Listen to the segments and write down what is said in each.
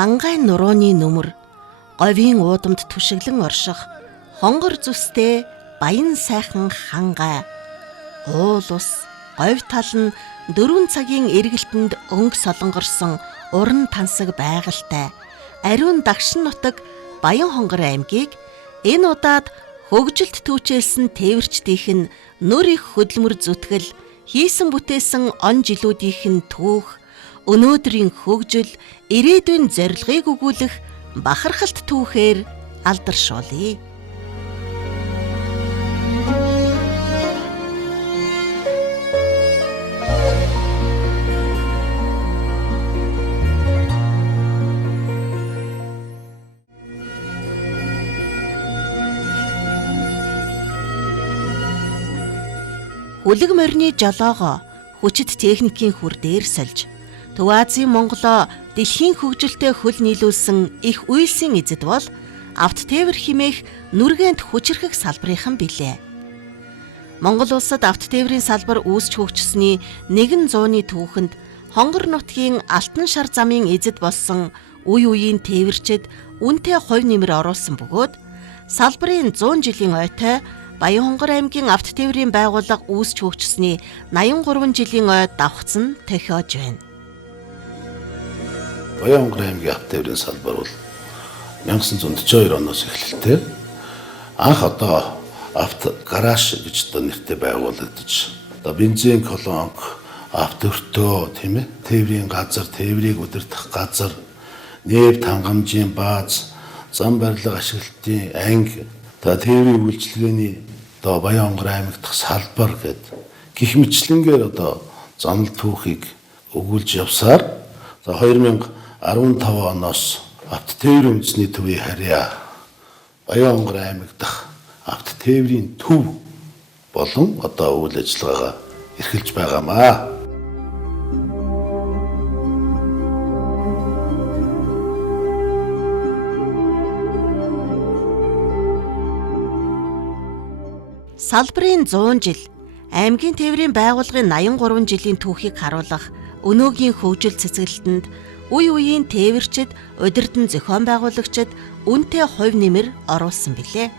хангай нурууны нүмер, говийн уудамд түшиглэн орших, хонгор зүстэй баян сайхан хангай, уул ус, говь тал нь 4 цагийн эргэлтэнд өнгө солонгорсон уран тансаг байгальтай, ариун дагшин нутаг Баян хонгор аймгийг энэ удаад хөгжилд түүчилсэн тээвэрчдийнх нь нүр их хөдөлмөр зүтгэл, хийсэн бүтээсэн он жилүүдийнх нь түүх, өнөөдрийн хөгжил, ирээдүйн зорилгыг өгүүлэх бахархалт түүхээр алдаршуулъя. Хүлэг морины жолоогоо хүчит техникийн хүр дээр сольж, Төв Азийн Монголоо дэлхийн хөгжилтэй хөл нийлүүлсэн их үйлсийн эзэд бол авт тээвэр химээх нүргээнт хүчрхэг салбарынхан билээ. Монгол улсад авт тээврийн салбар үүсч хөгжсөний 100-ны түүхэнд хонгор нутгийн алтан шар замын эзэд болсон үе үеийн тээвэрчид үнэтэй хувь нэмэр оруулсан бөгөөд салбарын 100 жилийн ойтой Баян хонгор аймгийн авт тээврийн байгууллага үүсч хөгжсөний 83 жилийн ой давхцсан тохиож байна. Баян хонгор аймгийн авт тээврийн салбар бол 1942 оноос эхэлтэй анх одоо авт гараж гэж одоо нэртэй байгуулагдаж, одоо бензин колонк, авт өртөө, тийм ээ, тээврийн газар, тээврийг удирдах газар, нээв тангамжийн бааз, зам барилга ашиглалтын анги, та тээврийн үйлчилгээний одоо Баян хонгор аймаг дахь салбар гэдэг гих мэтлэнгээр одоо замл түүхийг өгүүлж явсаар 2015 оноос авт тээврийн үндэсний төвийн харьяа Баян хонгор аймаг дахь авт тээврийн төв болон одоо үйл ажиллагаагаа эрхэлж байгаамаа. Салбарын 100 жил, аймгийн тээврийн байгууллагын 83 жилийн түүхийг харуулах өнөөгийн хөгжил цэцгэлтэнд үе үеийн тээвэрчид, удирдан зохион байгуулагчид үнэтэй хувь нэмэр оруулсан билээ.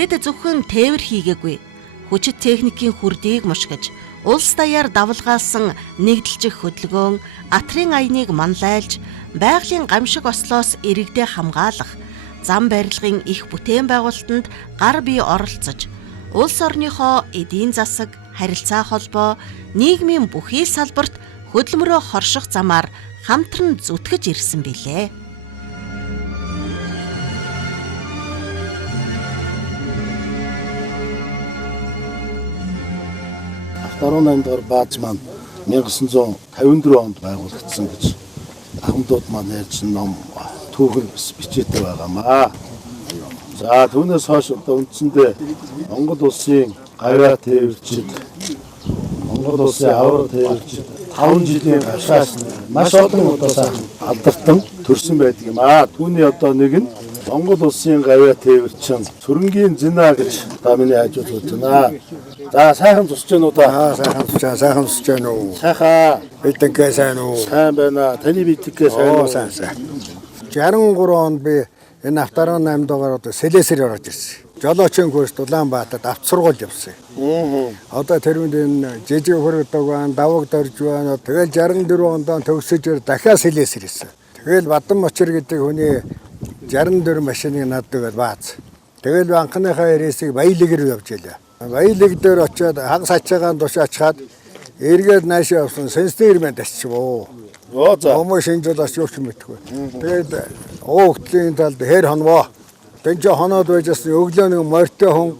Тэд зөвхөн тээвэр хийгээгүй, хүчит техникийн хүрдийг мушгиж, улс даяар давалгаалсан нэгдэлжих хөдөлгөөн, атрын аяныг манлайлж, байгалийн гамшиг ослоос иргэдээ хамгаалах, зам барилгын их бүтээн байгуулалтанд гар бие оролцож, улс орныхоо эдийн засаг, харилцаа холбоо, нийгмийн бүхий салбарт хөдөлмөрөө хорших замаар хамтран зүтгэж ирсэн билээ. Авт 18 дугаар бааз маань 1954 онд байгуулагдсан гэж ахмадууд маань ярьж ном түүхэн бичээтэй байгаамаа. За түүнээс хойш одоо үндсэндээ Монгол улсын гавьяа тээвэрчид, Монгол улсын аврал тээвэрчид 5 жилийн гашаас маш олон удаа алдарсан төрсэн байдаг юм аа. Түүний одоо нэг нь Монгол улсын гавьяа тээвэрчин Сүрэнгийн Зина гэж одоо миний хажууд үзэж байна. За сайхан тусч гэнэ үү да? Сайхан тусч гэнэ үү? Сайхан. Бидэнгээ сайн уу? Сайн байна. Таны бидэнгээ сайн уу? Сайн. 63 онд би энэ авт 18 дугаар одоо Сэлэсэр орж ирсэн. Жолоочийн курс Улаанбаатарт авт сургууль явсан. Одоо тэрүүнд энэ жижиг хөргөдөг байна, даваг дорж байна. Тэгэл 64 онд төгсөж дахиад Сэлэсэр ирсэн. Тэгэл Бадан Мочир гэдэг хүний 64 машиныг надад бааз. Тэгэл анхныхаа ирээсийг Баялаг руу явж илээ. Баялаг дээр очиод хагас ачаагаан тушаачаад эргээд наашаа явсан сенсний ирмэнд очивоо. Хүмүүс шинжил бас юу ч мэдгүй. Тэгээд уугтлын талд хэр хонвоо. Тэнцээ хоноод байжсэн өглөөний морьтой хүн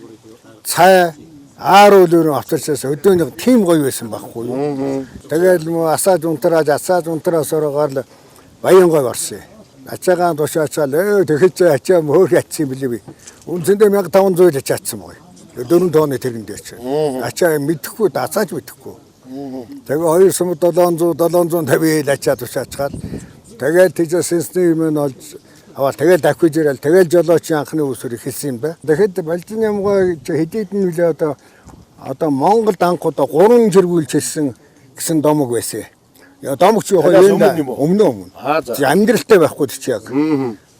цай ааруулын авчирчаас өдөөний тим гоё байсан байхгүй юу. Тэгээд асааж унтраас ороод Баян гоё орсон. Ачаагаан тушаачаал тэгэхэд ачаа мөөх ятсан билээ би. Үндсэндээ 1500 ачаацсан гоё. 4 тонны тэрэн дээр чи. Ачаа мэдэхгүй дацааж мэдэхгүй. Тэгээ 750 ачаа тушаачгаад тэгээд тийчээс сенсний юм олж аваад тэгээд дахиж ирэл тэгээд жолоочийн анхны үсвэр эхэлсэн юм байна. Тэгэхэд Балжин ямгаа хэдийдэн нүлээ одоо Монгол анх удаа 3 жиргүүлж хэлсэн гэсэн домог байсан. Домогч өмнө. Амьдралтай байхгүй ч яг.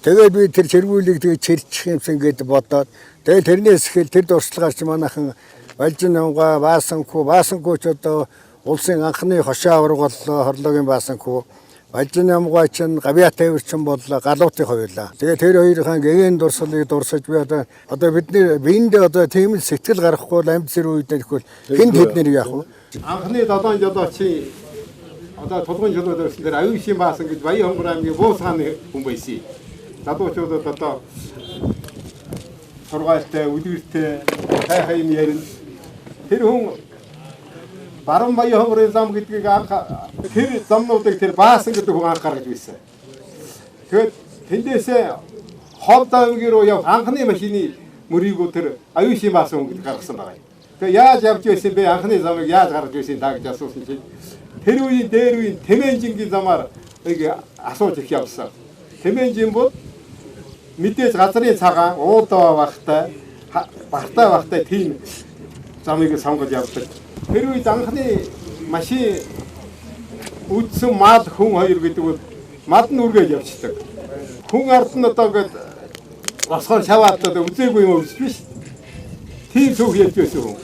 Тэгээд би тэр цэргүүлийг тэгээд чирчих юмсан гэд бодоод тэгээд тэрнээс ихэл тэр дурсгалгаач манайхан Балжин намга Баасанхүү ч одоо улсын анхны хошоо авраг боллоо хорлоогийн Баасанхүү. Балжин намгаа чинь Гавьяа тээвэрчин боллоо галуутын хоёулаа. Тэгээд тэр хоёрын гэгээн дурсгалыг дурсаж би одоо бидний биендээ одоо тийм л сэтгэл гаргахгүй амьд зэрэг үед нэхвэл хэн тэднийг яах вэ? Анхны 7 жолооч одоо тулгын жолоод өрсөн дээр аюун шин Баасан гэж Баян хонгор аймгийн Буус хааны хүн байсан. Залуучуудад одоо сургаалтай, үлгэртэй, хайхайн ярин тэр хүн баруун Баян хонгорын зам гэдгийг тэр замнуудыг тэр Баасан гэдэг хүн анх гаргаж байсан. Тэгээд тэндээсээ Ховд аймгийн руу яв анхны машины мөрийг тэр аюун шин Баасан хүн гэдэг гаргасан байгаа. Тэгээд яаж явж байсан бэ? Анхны замыг яаж гаргаж байсан та гэж асуусан чинь тэр үеийн дээр үеийн Тэмэнжингийн замаар нэг асууж их явсан. Тэмэнжин бол мэдээж газрын цагаан уудаа багтай тийм замыг сонгож явдаг. Тэр үед анхны машин үдсэн мал хүн хоёр гэдэг бол мал нь үргэж явчихдаг. Хүн ард нь одоо ингээд босгоор шаваад одоо үзээгүй юм үзэж биш. Тийм сүх ярьж байсан хүн.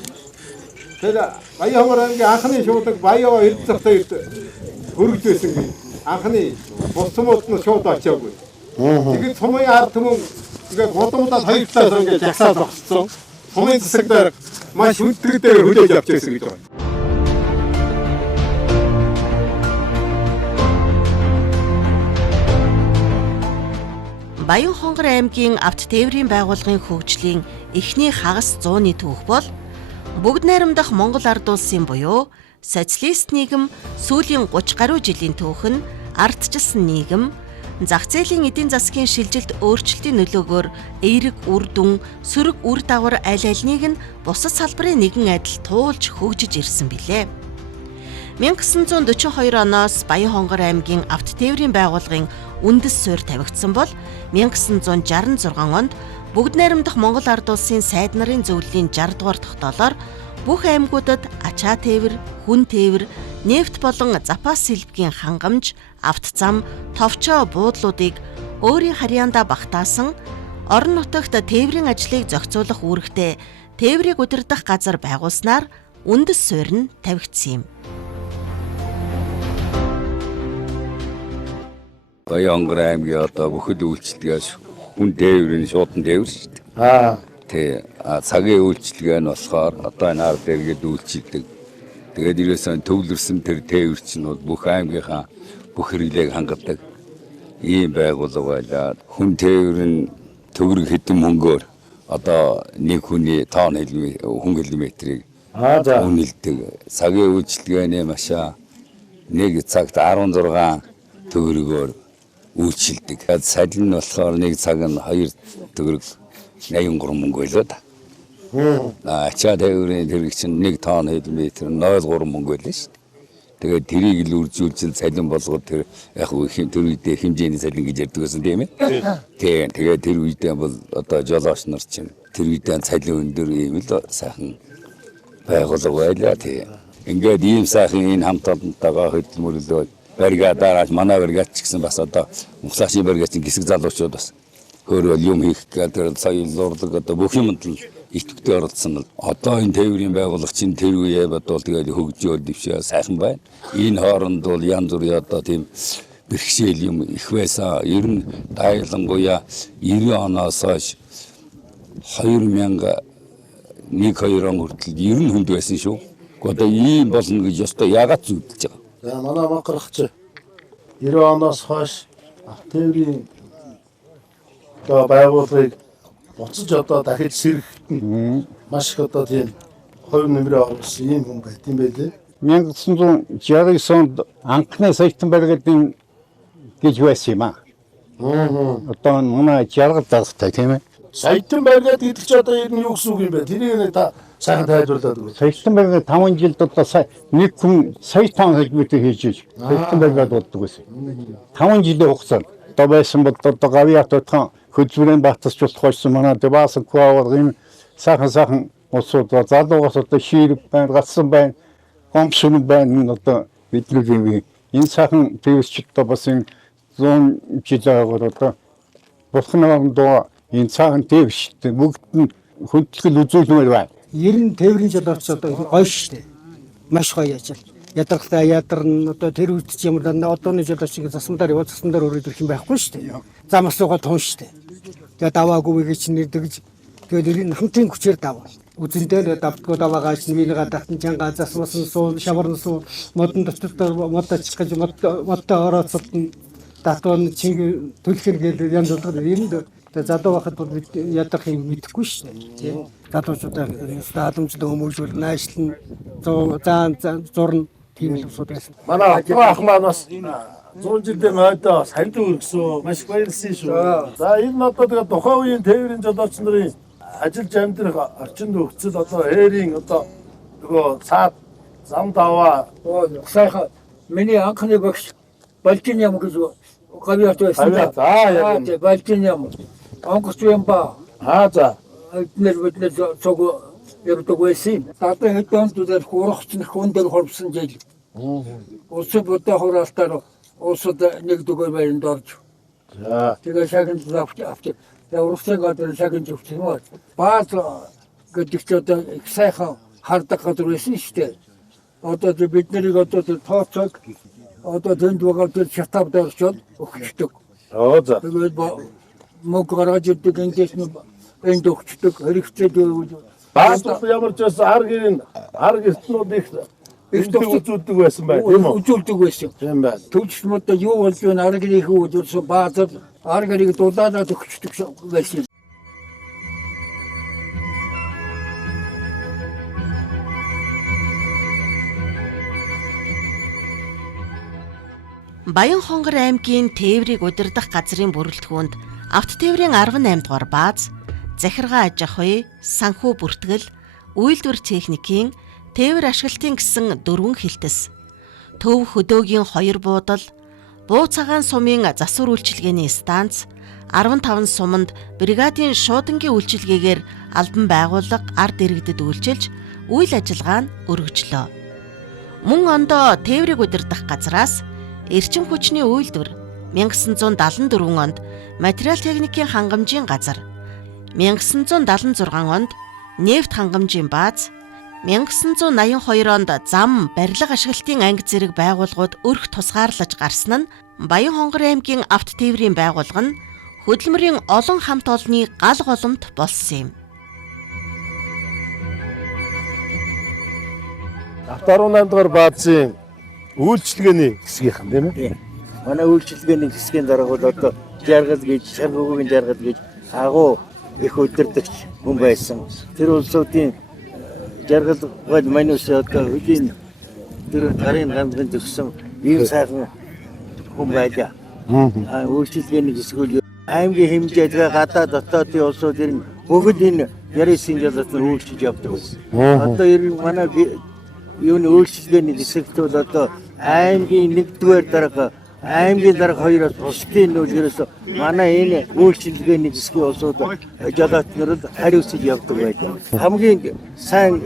Тэр Баян хонгор аймгийн анхны шуудаг Баян эрдцэгтэй хөргөж байсан гэх. Анхны бусмууд нь шууд очиагүй. Тэгээд сумын ард түмэн ингээд гудамдаа хоёр талаас ингээд жагсаа зогссон. Сумын засаг дээр маш хүндрэлээр хүлээж авч байсан гэж байна. Баян хонгор аймгийн авто тээврийн байгууллагын хөгжлийн эхний хагас 100-ны түүх бол бүгд найрамдах Монгол ард улсын буюу социалист нийгэм сүүлийн 30 гаруй жилийн түүх нь ардчилсан нийгэм, зах зээлийн эдийн засгийн шилжилт өөрчлөлтийн нөлөөгөөр эерэг үр дүн, сөрөг үр дагавар аль альнийг нь бусад салбарын нэгэн адил туулж хөгжиж ирсэн билээ. 1942 оноос Баян хонгор аймгийн авто тээврийн байгууллагын үндэс суурь тавигдсан бол 1966 онд бүгд найрамдах Монгол ард улсын сайд нарын зөвлөлийн 60 дугаар тогтоолоор бүх аймагуудад ачаа тээвэр, хүн тээвэр, нефт болон запас сэлбгийн хангамж, автозам, товчоо буудлуудыг өөрийн харьяандаа багтаасан, орон нутагт тээврийн ажлыг зохицуулах үүрэгтэй тээврийг удирдах газар байгуулснаар үндэс суурь нь тавигдсан юм. Баян хонгор аймгийн одоо бүхэл үйлчлэгээс хүн тээврийн шуудан тээвэр шүү дээ. Цагийн үйлчлэгээ нь болохоор одоо энэ ард иргэд үйлчилдэг. Тэгээд ирээсэн төвлөрсөн тэр тээвэр чинь бол бүх аймгийнхаа бүх хэрэглээг хангадаг. Ийм байгууллага байлаа. Хүн тээврийн төгрөг хэдэн мөнгөөр одоо нэг хүний тонн хүн километрийг үнэлдэг. Цагийн үйлчлэгээний машаа нэг цагт 16 төгрөгөөр үйлчилдэг. Салин нь болохоор нэг цаг нь 2 төгрөг 83 мөнгө байлаа да. Ачаа тээврийн тэрэг чинь 1 тонн километр 0.3 мөнгө байлаа шүү дээ. Тэгээд тэрийг л үржүүлж салин болгоод тэр яг тэр үедээ хэмжээний салин гэж ярьдаг байсан тийм ээ. Тэгээд тэр үедээ бол одоо жолооч нар чинь тэр үедээ салин өндөр ийм л сайхан байгуулга байлаа тийм. Ингээд ийм сайхан энэ хамт олонтойгоо хөдөлмөрлөө баригадаараа манай баригад ч гэсэн бас одоо мухлаашны баригад чинь гисэг залуучууд бас хөөрөө юм хийх гэдэг соёл урлаг одоо бүх юмд л идэвхтэй оролцсон. Одоо энэ тээврийн байгууллага чинь тэр үеэ бодвол тэгээд хөгжөөл дэвшээ сайхан байна. Энэ хооронд бол янз бүрийн одоо тийм бэрхшээл юм их байсан. Ер нь дайлангуяа 90 оноос хойш 2001-2 он хүртэл ер нь хүнд байсан шүү. Одоо ийм болно гэж өстой яагаад зүудэлж байгаа. За манай мангарахч 90 оноос хойш тээврийн одоо байгууллагыг буцаж одоо дахиж сэргэхэд маш их одоо тийм хувь нэмрээ оруулсан юм хүн байт юм байлээ. 1969 онд анхны саятан баригдын гэж байсан юм аа. Одоо манай жаргал даргатай тийм ээ. Саятан баригад гэдэг чи одоо ер нь юу гэсэн үг юм бэ? Тэрийг та сайхан тайлбарлаад өгөөч. Саятан баригад 5 жилд одоо нэг хүн сая тонн хэлбэртэй хийж саятан баригад болдог байсан. 5 жилийн хугацаанд одоо байсан бол одоо Гавьяа тотхон хөдөлмөрийн батсчлт хойсон манай Баасанхүү аваргын сайхан улсууд залуугаас одоо ширэг байна, гацсан байна, гомшин байна одоо бидний энэ сайхан тээвэрчилтөө бас энэ 100 жил байгаагаар одоо Бурхны доо энэ сайхан тээвэрчилт бүгд нь хүндлэл үзүүлмээр байна. Ер нь тээврийн жолооч одоо гоё шүү дээ. Маш гоё ажил. Ядаргатай ядарна одоо тэр үед ч юм уу одооны жолоочийг засмалаар яваад засмалаар өрөөд ирэх юм байхгүй шүү дээ. Зам асуугаа тун шүү дээ. Тэгээ даваагүй гэж нэрдэгж тэгээд хамтын хүчээр даваа. Үзэндээ давтгоо даваагаач нэмийгээ татан чанга засмасан суу шаварн суу модон дотор модоч гэж модтой орооцолтон татвар чинь төлөхөр гээл янз бүр энд залуу байхад бол бид ядарх юм мэдэхгүй шүү дээ. Залуучуудаа халамжлал хүмүүжүүл наашлан заан зурн тийм л усуд байсан. Манай ах манаас 100 жилийн ойдоо санд өргөсөн маш баярлсан шүү. За энэ одоо тэгээ тухайн үеийн тээврийн жолооч нарын ажиллаж амьдрах орчин нөхцөл одоо хээрийн одоо нөгөө цаад зам даваа сайхан миний анхны багш Балтиням гэж гавьяат байсан. Яг Балтиням онгоц юм ба. за. Бид цог явдаг байсан. Одоо хэдэн зүйл хурахч хүн дээр хорвсон жил. Улсын бодоо хураалтаар улсад нэгдүгээр байранд орж. Тэгээ шагнал авч. Тэгээ урагшаа гадар шагнал зөвчмөө. Бааз гэдэг ч одоо их сайхан хардаг газар байсан шүү дээ. Одоо бид нарыг одоо тооцоог одоо тэнд байгаа шатав дээр очоод өгчдөг. За. Тэгээд мог гаргаж ирдэг эндээс нь энд өгчдөг хэрэгтэй Баас ямар ч байсан ар гэртнүүд их үзүүлдэг байсан байх тийм үү? үзүүлдэг байсан. Тийм байна. Төвчмөд юу болж байна аргыг үзүүлсэн баазар аргыг дулаадад өгчдөг байсан. Баянхонгор аймгийн тээврийг удирдах газрын бүрэлдэхүүнд авто тээврийн 18 дугаар бааз, захиргаа аж ахуй, санхүү бүртгэл, үйлдвэр техникийн, тээвэр ашиглалтын гэсэн 4 хэлтэс, төв хөдөөгийн 2 буудал, буу цагаан сумын засвар үйлчилгээний станц, 15 суманд бригадын шуудангийн үйлчилгээгээр албан байгууллага ард иргэдэд үйлчилж, үйл ажиллагаа нь өргөжлөө. Мөн ондоо тээврийг удирдах газраас эрчим хүчний үйлдвэр 1974 онд материал техникийн хангамжийн газар, 1976 онд нефт хангамжийн бааз, 1982 онд зам барилга ашиглалтын анги зэрэг байгууллагууд өрх тусгаарлаж гарсан нь Баянхонгор аймгийн авто тээврийн байгууллага нь хөдөлмөрийн олон хамт олонны гал голомт болсон юм. Авто 18 дугаар баазын үйлчилгээний хэсгийнхэн тийм ээ. Манай үйлчилгээний хэсгийн дарга бол одоо жаргал гэж, шаргуугийн жаргал гэж агуу их өдөрдөгч хүн байсан. Тэр улсуудын жаргал гол манус одоо үеийн тэр гарын гамдын төгсөн ийм сайхан хүн байлаа. Үйлчилгээний хэсгүүд аймгийн хэмжээд гадаад дотоодын улсуудын бүгд энэ ярисын жолооч үйлчилж явдаг байсан. Одоо ер нь манай юуны үйлчилгээний хэсэгт бол одоо аймгийн 1-р дарга, аймгийн дарга 2-оос бусдын нөлөөс манай энэ үйлчилгээний хэсгийн улсууд жолооч нарыг хариуцж явдаг байдаг. Хамгийн сайн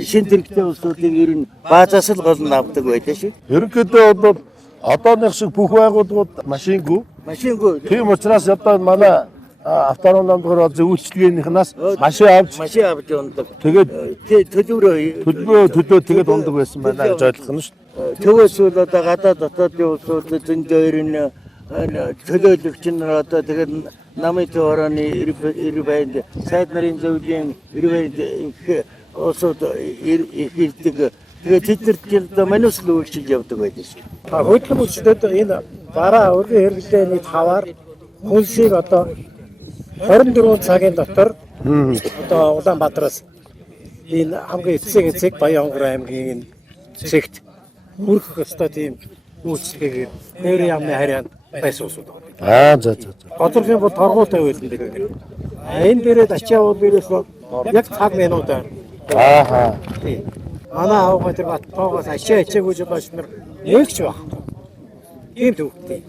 шин зэрэгтэй улсуудыг ер нь баазаас л гол нь авдаг байдаг шүү. Ерөнхийдөө бол одооных шиг бүх байгууллагууд машингүй. Тийм учраас одоо манай авто 18 дугаар үйлчилгээнийхнээс машин авч ундаг. Тэгээд төлөө тэгээд ундаг байсан байна гэж ойлгох нь шүү. Төвөөс бол одоо гадаад дотоодын улсууд зөндөө нь төлөөлөгч нар одоо тэгээд намын төвөрөний ирвэнд сайд нарын зөвлөлийн ирвэнд улсууд ирдэг. Тэгээд тэд нар манус л үйлчилж явдаг байдаг шүү. Хөдөлмөрчдөд энэ бараа өргөн хэрэглээний таваар хүнсийг одоо 24 цагийн дотор одоо Улаанбаатараас энэ хамгийн эцэг Баянхонгор аймгийн зэгт хүрэх ёстой тийм үйлчлэгийг тээврийн яамны харьяанд байсан усуд байна. За. Бодлогын бол торгуутай байсан дээр. Энэ дээрээ ачаа бол бирээс яг цаг минут байна. Манай хавгатар баттоогоос ачаа ичээгүйж бааш нар нэгч баг. Ийм төвхтэй.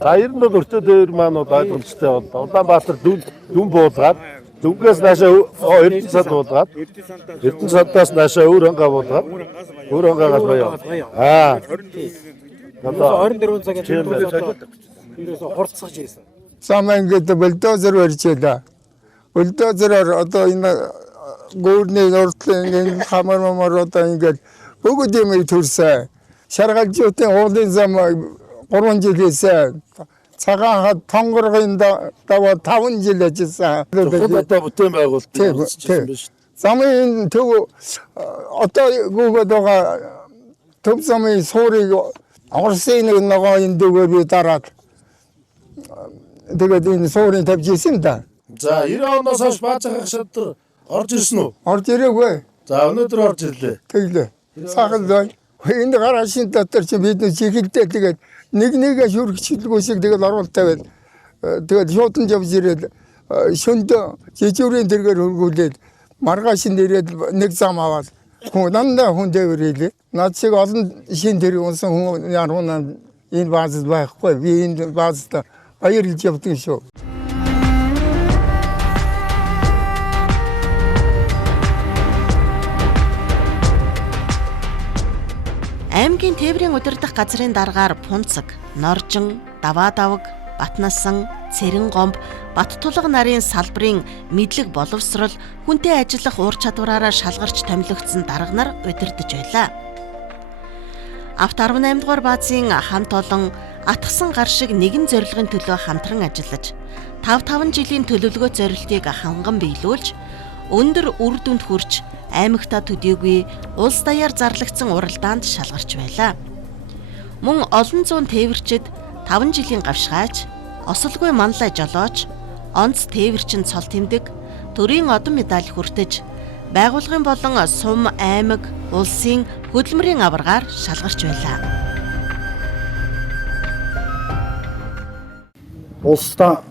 За ер нь бол өртөө тээвэр маань ойлгомжтой бол Улаанбаатар дүн буулгаад дүнгээс наашаа Эрдэнэ сад буулгаад Эрдэнэ садаас наашаа өөр хангаа буулгаад өөр хангаагаас баяа. Одоо 24 цагийн төлөвлөс одоо ерөөсө хурцсаж ирсэн. зам ингээд бульдозер барьж байлаа. Бульдозероор одоо энэ гүүрний урдлын ингээд хамар одоо ингээд бүгд юм төрсөн. Шаргалжуудын уулын зам 3 жилээс цагаан хад тонгоргийн даваа 5 жил ажилласан. Одоо бүтээн байгуулалтын оролцсон биш. Замын төв одоо гүгээд байгаа төв замын суурийг Орсын нэг ногоон дүүгээр би дараад тэгээд энэ суурийг тавьж ирсэн да. За 90 оноос хойш баазах шатар орж ирсэн үү? Орж ирээгүй. За өнөөдөр орж ирлээ. Тэглээ. Сахал бай. Энэ гаражийн дотор чи бид нэг чихэлдээ тэгээд нэгээ шүргчлгүй шиг тэгээд оруулалт тавиад тэгээд шуудан явж ирээд шөнд жижигрийн дэргээр хөргүүлээд маргааш нэрээд нэг зам аваад хүн дандаа хүн дээр хэлээ. Наад шиг олон шин дээр унсан хүн яруунаа энэ баазд байхгүй. Би энэ баазд баярлж явдаг шүү. Аймгийн тээврийн удирдах газрын даргаар Пунцаг, Норжин, Даваа давг, Батнасан, Цэрэн гомб, Баттулга нарын салбарын мэдлэг боловсрол хүнтэй ажиллах ур чадвараараа шалгарч томилогдсон дарга нар удирдах байлаа. Авто 18 дугаар баазын хамт олон атгсан гар шиг нэгэн зорилгын төлөө хамтран ажиллаж 5 жилийн төлөвлөгөө зорилтыг ханган биелүүлж өндөр үр дүнд хүрч аймагта төдийгүй улс даяар зарлагдсан уралдаанд шалгарч байлаа. Мөн олон зуун тээвэрчид 5 жилийн гавшгаач, осолгүй манлай жолооч, онц тээвэрчин цол тэмдэг, төрийн одон медаль хүртэж байгуулгын болон сум аймаг, улсын хөдөлмөрийн аваргаар шалгарч байлаа. Улсдаа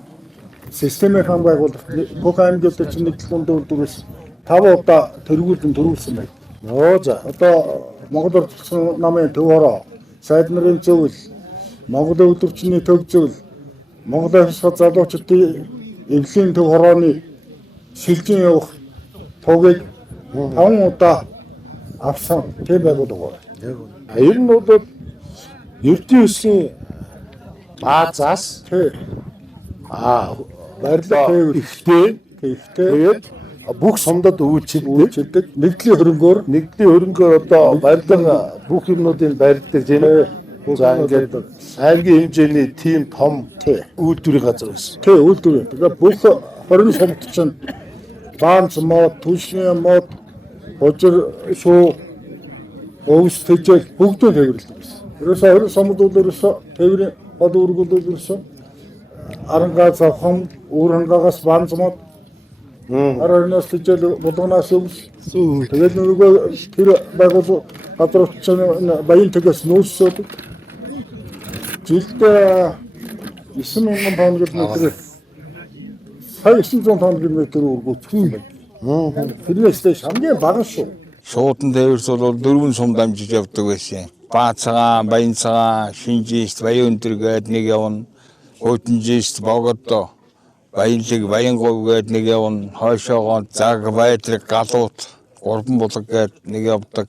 системийн хаан байгуулалт бүх аймагуудад чинь нэг тунд дөрвөөс 5 удаа төрүүлсэн байна. Нөө за одоо Монгол Улсын намын төв хороо, сайд нарын зөвлөл, Монгол өвдөрчний төв зөвлөл, Монгол Улсын залуучуудын эвлэлийн төв хорооны шилжин явах тугийг 5 удаа авсан тийм байгууллага. Ер нь бол Ердийн өсгийн баазаас барилга ихтэй тэгээд бүх сумдад үйлчилдэг. Нэгдлийн хөрөнгөөр одоо барилга бүх юмнуудын барилдаг тийм. За ингээд аймгийн хэмжээний тийм том үйлдвэрийн газар байсан. Тий, үйлдвэр. Тэгээд бүх 20 сумд чинь баанч мод, түлшний мод, божир шуу, өвс тэжээл бүгдөө тээвэрлэдэг байсан. Ерөөсөө 20 сумд үйлдвэрээс тээврийн бод үргэлжлүүлсэн. Арангаас хон, уурангаас баанч мод Аранаас тэжээл булганаас өвс. Тэгээд нөгөө тэр байгуул газар чинь баян төгөөс нүүсээд жилдээ 9,000 тонн гэмээр сая 900 тонн гэмээр үргэлжлүүлсэн байна. Тэрнээс хамгийн бага шүү. Шуудан тээвэрс бол 4 сум дамжиж явдаг байсан. Баацагаан, Баянцагаан, Шинжист, Баян өндөр гээд нэг явна. Хөтөнжист, Богодо, Баянлаг, Баянгов гээд нэг явна. Хойшоогоо Заг, Байдраг, Галуут, Гурван булаг гээд нэг явдаг.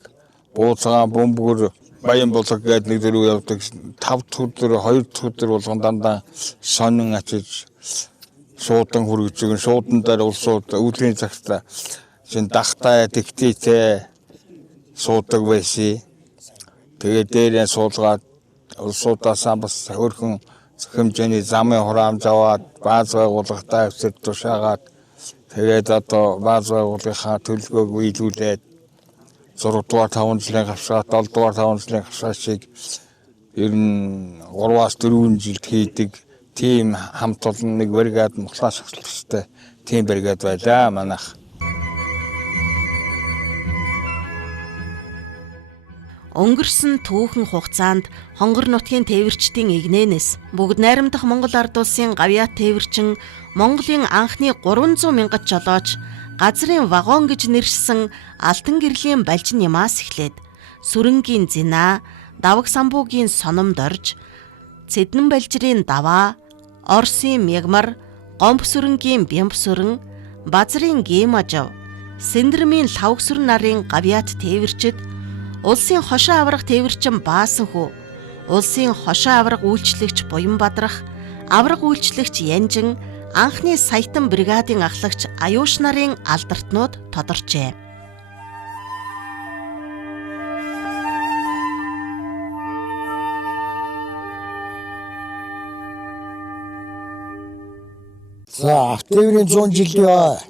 Бууцагаан, Бөмбөр, Баян булаг гээд нэг дөрөв явдаг. 5 дахь өдөр, 2 дахь өдөр болгон дандаа сонин очиж шуудан хүргэж өгөн. Шуудан дээр улсууд үүдлийн цагт шин дахтай, тэгтийтэй суудаг байсан. Тэгээд дээрээ суулгаад улсуудаасаа бас хөрхөн хэмжээний замын хураамж аваад бааз байгууллагатай хэвсэр тушаагаад тэгээд одоо бааз байгууллагынхаа төлөвлөгөөг биелүүлээд 6 дугаар 5 жилийн гавшаа 7 дугаар 5 жилийн гавшаа шиг ер нь 3-аас 4 жилд хийдэг тийм хамт олон нэг бригад мухлаас ахлагчтай тийм бригад байлаа манайх. Өнгөрсөн түүхэн хугацаанд Хонгор нутгийн тээвэрчдийн игнэнээс бүгд найрамдах Монгол ард улсын гавьяат тээвэрчин Монголын анхны 300 мянгат жолооч газрын вагон гэж нэршсэн Алтан гэрлийн Балжин ямаас эхлээд Сүрэнгийн Зинаа, Даваг самбуугийн Сономд орж, Цэднэн Балжирын Даваа, Орсын Мягмар, Гомб сүрэнгийн Бямб сүрэн, Базрын Гэмажав, Сэндэрмийн Лавгсүрэн нарын гавьяат тээвэрчид улсын хошоо аврах тээвэрчин Баасан хүү улсын хошоо авраг үйлчлэгч Буянбадрах, авраг үйлчлэгч Янжин, анхны Саятан бригадын ахлагч Аюуш нарын алдартнууд тодорчээ. За автовын 100 жилийн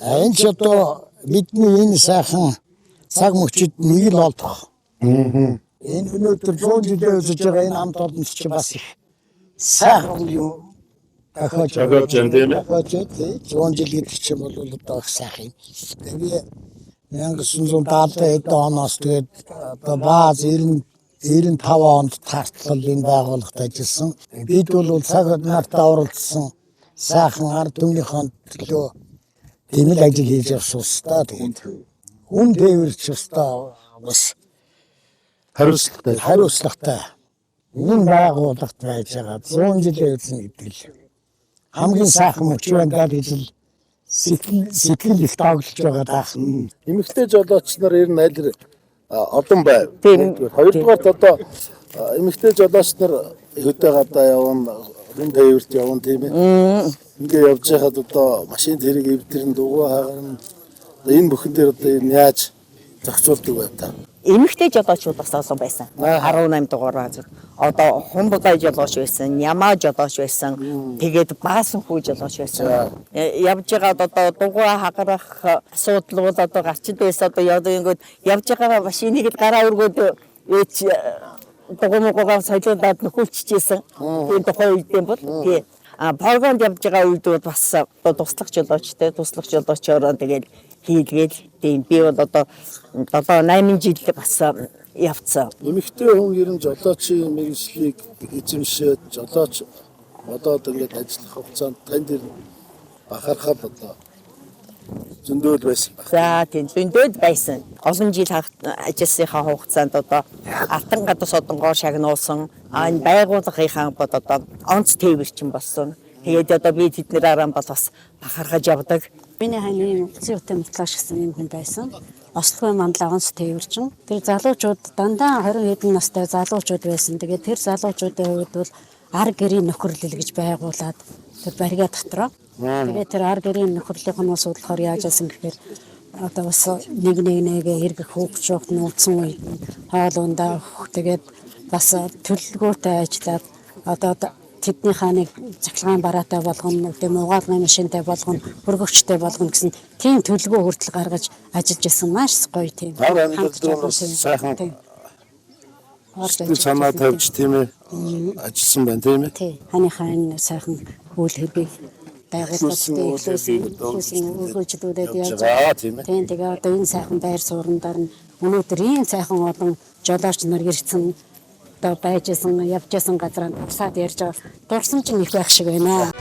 энэ ч одоо бидний энэ сайхан цаг мөчид нэг л олдох. Энэ өнөөдөр 100 жилийн үсэж байгаа энэ хамт олонч чи бас их сайхан юм. Ахаж тийм ээ. 100 жил гэдэг чинь бол одоо их сайхан. Тэгээ 1970 оноос тэгээд одоо бааз 95 онд тартал энэ байгууллагад ажилласан. Бид бол цаг нартай оролцсон сайхан ард түмнийхэн төлөө тийм л ажил хийж явсан уустаа. Тэгээд хүн тээвэрч уустаа бас хариуцлагатай энэ байгууллагт байж байгаа 100 жилийн үеийн гэдэг л хамгийн сайхан мөчрөнд ажил сэтгэл их тааглаж байгаа даа. Эмэгтэй жолооч нар ер нь аль олон байв. Хоёрдугаарт одоо эмэгтэй жолооч нар хөдөө гадаа явна, хүн тээвэрт явна тийм ээ. Ингээ явж байхад одоо машин тэрэг эвдэрэн дугуй хагарна. Энэ бүхэн дээр одоо энэ яаж зохицуулдаг бай та? Эмэгтэй жолоочуд бас олон байсан. 18 дугаар одоо хумбагай жолооч байсан, ямаа жолооч байсан. Тэгээд баасан хүү жолооч байсан. Явж байгаа одоо дугуй хагарах асуудал бол одоо гарчид байсан. Одоо явж байгаа машиныг гараа өргөөд дугуйгаа соёлоод нөхөлчихжсэн. Тэгээд тухайн үед юм бол тий. Програмд явж байгаа үед бас туслах жолоочтой, туслах жолоочоор тэгээд хийлгээл тийм би бол одоо 7-8 жил бас явцсан. Эмэгтэй хүн ер нь жолоочийн мэргэжлийг эзэмшээд жолооч одоо ингээд ажиллах хугацаанд тань дээр бахархаад одоо зөндөөд байсан байна. За тийм зөндөөд байсан. Олон жил ажилласныхаа хугацаанд одоо алтан гадар содонгоор шагнуулсан. Энэ байгууллагынхаа одоо онц тээвэрчин болсон. Тэгээд одоо би тэднэр арам бол бас бахархаж явдаг. Миний ханы зүйтэй мэтлаач гэсэн юм хүн байсан. Ослогын мандлаганс тээвэрчин. Тэр залуучууд дандаа 20 хэдэн настай залуучууд байсан. Тэгээд тэр залуучуудын хувьд бол ар гэрийн нөхөрлөл гэж байгуулад тэр барига дотроо. Тэгээд тэр ар гэрийн нөхөрлөлийн хүмүүс болохоор яаж асан гэхээр одоо бас нэгээ эргэх хөвчөөх нууцсан үед хоол ундаа тэгээд бас төлөвлөгөөтэй ажиллаад одоо тэдний хааныг цахилгаан бараатай болгоно, тийм угаалгын машинтай болгоно, хөргөгчтэй болгоно гэсэн тийм төлөвлөгөө хүртэл гаргаж ажиллаж байсан маш гоё тийм. Сайхан санаа тавьж тийм ээ ажилласан байна тийм ээ. Тийм. Ханыхаа энэ сайхан үйл хэргийг байгууллагын өгөөжлүүдэд яаж тийм тэгээ одоо энэ сайхан байр суурьнаар нь өнөөдөр ийм сайхан олон жолооч нар ирсэн одоо байжсэн явжсэн газраа тусаад ярьж байгаа дурсан чинь их байх шиг байна.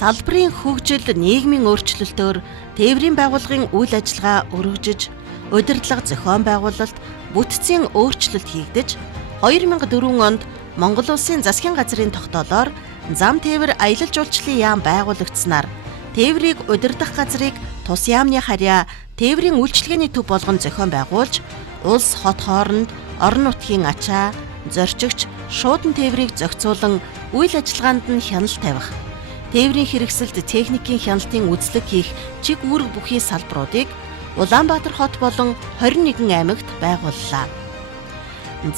Салбарын хөгжил, нийгмийн өөрчлөлтөөр тээврийн байгууллагын үйл ажиллагаа өргөжөж, удирдлага зохион байгуулалт, бүтцийн өөрчлөлт хийгдэж, 2004 онд Монгол Улсын засгийн газрын тогтоолоор зам тээвэр аялал жуулчлалын яам байгуулагдсанаар тээврийг удирдах газрыг тус яамны харьяа тээврийн үйлчилгээний төв болгон зохион байгуулж, улс хот хооронд орон нутгийн ачаа, зорчигч, шуудан тээврийг зохицуулан үйл ажиллагаанд нь хяналт тавих, тээврийн хэрэгсэлд техникийн хяналтын үзлэг хийх чиг үүрэг бүхий салбаруудыг Улаанбаатар хот болон 21 аймагт байгууллаа.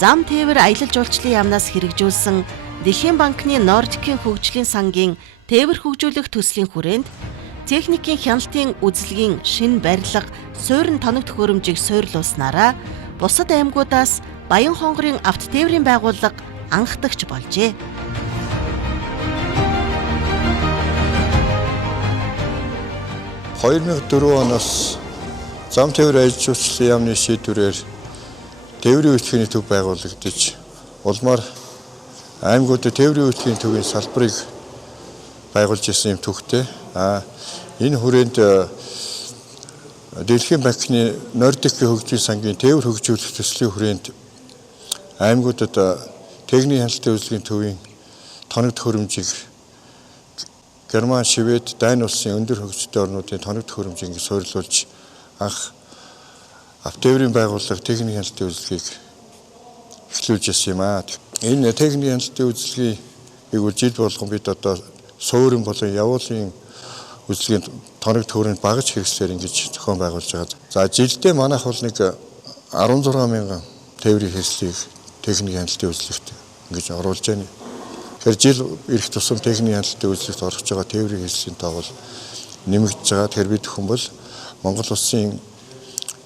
Зам тээвэр аялал жуулчлалын яамнаас хэрэгжүүлсэн Дэлхийн банкны Нордикийн хөгжлийн сангийн тээвэр хөгжүүлэх төслийн хүрээнд техникийн хяналтын үзлэгийн шинэ барилга, суурин тоног төхөөрөмжийг суйрлуулснараа бусад аймагуудаас Баян хонгорын авто тээврийн байгууллага анхдагч болжээ. 2004 оноос зам тээвэр аялал жуулчлалын яамны шийдвэрээр тээврийн үйлчлэгээний төв байгуулагдаж улмаар аймагуудад тээврийн үйлчлэгийн төвийн салбарыг байгуулж ирсэн юм түүхтэй. Энэ хүрээнд Дэлхийн банкны Нордикийн хөгжлийн сангийн тээвэр хөгжүүлэх төслийн хүрээнд аймагуудад техникийн хяналтын үйлчлэгийн төвийн тоног төхөөрөмжийг Герман, Швед, Дани улсын өндөр хөгжөлтэй орнуудын тоног төхөөрөмжийг суйрлуулж анх автотээврийн байгууллага техникийн хяналтын үйлчлэгийг эхлүүлж ирсэн юм. Энэ техникийн хяналтын үйлчлэгийг жил болгон бид одоо суурин болон явуулын үйлчлэгийн тоног төхөөрөмж багаж хэрэгслээр ингэж зохион байгуулж байгаа. За жилдээ манайх бол нэг 16,000 тээврийн хэрэгслийг техникийн хяналтын үйлчлэгт ингэж оруулж байна. Тэгэхээр жил ирэх тусам техникийн хяналтын үйлчлэгт орж байгаа тээврийн хэрэгслийн тоо бол нэмэгдэж байгаа. Тэгэхээр бид хүн бол Монгол улсын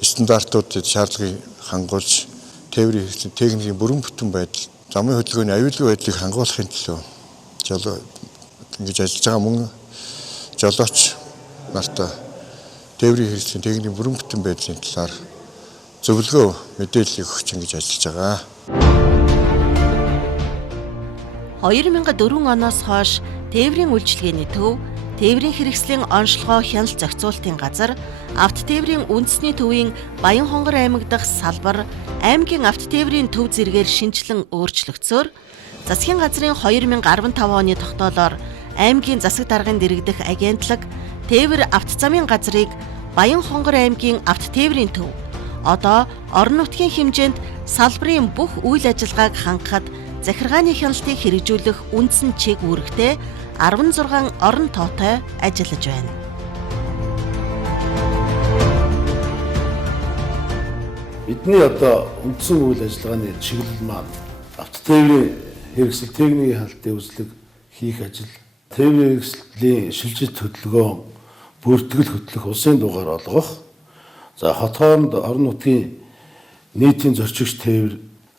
стандартуудад шаардлагыг хангуулж тээврийн хэрэгслийн техникийн бүрэн бүтэн байдал, замын хөдөлгөөний аюулгүй байдлыг хангуулахын төлөө ингэж ажиллаж байгаа мөн жолооч нартай тээврийн хэрэгслийн техникийн бүрэн бүтэн байдлын талаар зөвлөгөө мэдээллийг өгч ингэж ажиллаж байгаа. 2004 оноос хойш тээврийн үйлчилгээний төв, тээврийн хэрэгслийн онцлогоо хяналт зохицуулалтын газар, автотээврийн үндэсний төвийн Баянхонгор аймаг дахь салбар, аймгийн автотээврийн төв зэргээр шинжилэн өөрчлөгдсөөр засгийн газрын 2015 оны тогтоолоор аймгийн засаг даргын дэргэдэх агентлаг тээвэр автозамын газрыг Баянхонгор аймгийн автотээврийн төв, одоо орон нутгийн хэмжээнд салбарын бүх үйл ажиллагааг хангахад захиргааны хяналтыг хэрэгжүүлэх үндсэн чиг үүрэгтэй 16 орон тоотой ажиллаж байна. Бидний одоо үндсэн үйл ажиллагааны чиглэл маань автотээврийн хэрэгсэл техникийн хяналтын үйлчлэг хийх ажил, тээврийн хэрэгслийн шилжилт хөдөлгөөн бүртгэл хөтлөх улсын дугаар олгох, за хот хооронд орон нутгийн нийтийн зорчигч тээвэр,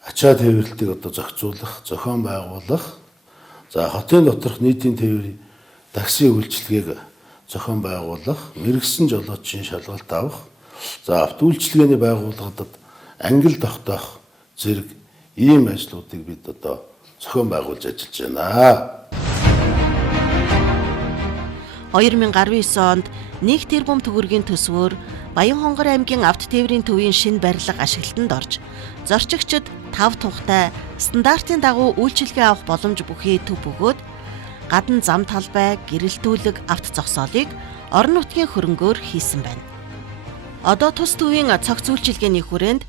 ачаа тээвэрлэлтийг одоо зохицуулах, зохион байгуулах, за хотын доторх нийтийн тээврийн такси үйлчилгээг зохион байгуулах, мэрэгсэн жолоочийн шалгалт авах, за автоүйлчилгээний байгууллагад ангил тогтоох зэрэг ийм ажлуудыг бид одоо зохион байгуулж ажиллаж байна. 2019 онд 1 тэрбум төгрөгийн төсвөөр Баянхонгор аймгийн автотээврийн төвийн шинэ барилга ашиглалтанд орж, зорчигчид 5 тухтай стандартын дагуу үйлчилгээ авах боломж бүхий төв бөгөөд гадна зам талбай, гэрэлтүүлэг, авто зогсоолыг орон нутгийн хөрөнгөөр хийсэн байна. Одоо тус төвийн цогц үйлчилгээний хүрээнд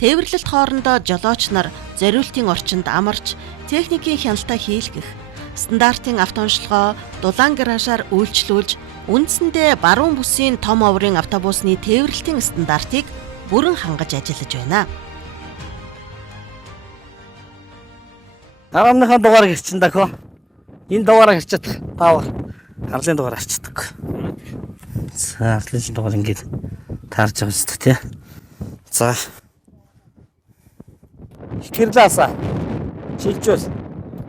тээвэрлэлт хоорондоо жолооч нар зориултын орчинд амарч техникийн хяналтаа хийлгэх, стандартын автоончлогоо дулаан гаражаар үйлчлүүлж, үндсэндээ баруун бүсийн том оврын автобусны тээвэрлэлтийн стандартыг бүрэн хангаж ажиллаж байна. Арамныхаа дугаар ирчин дахо. Энэ дугаараа ирчээд таавар арлын дугаар арчдаг. За арлын дугаар ингээд таарж байгаа шүү дээ, тий. За. Кирлааса. Шилжүүс.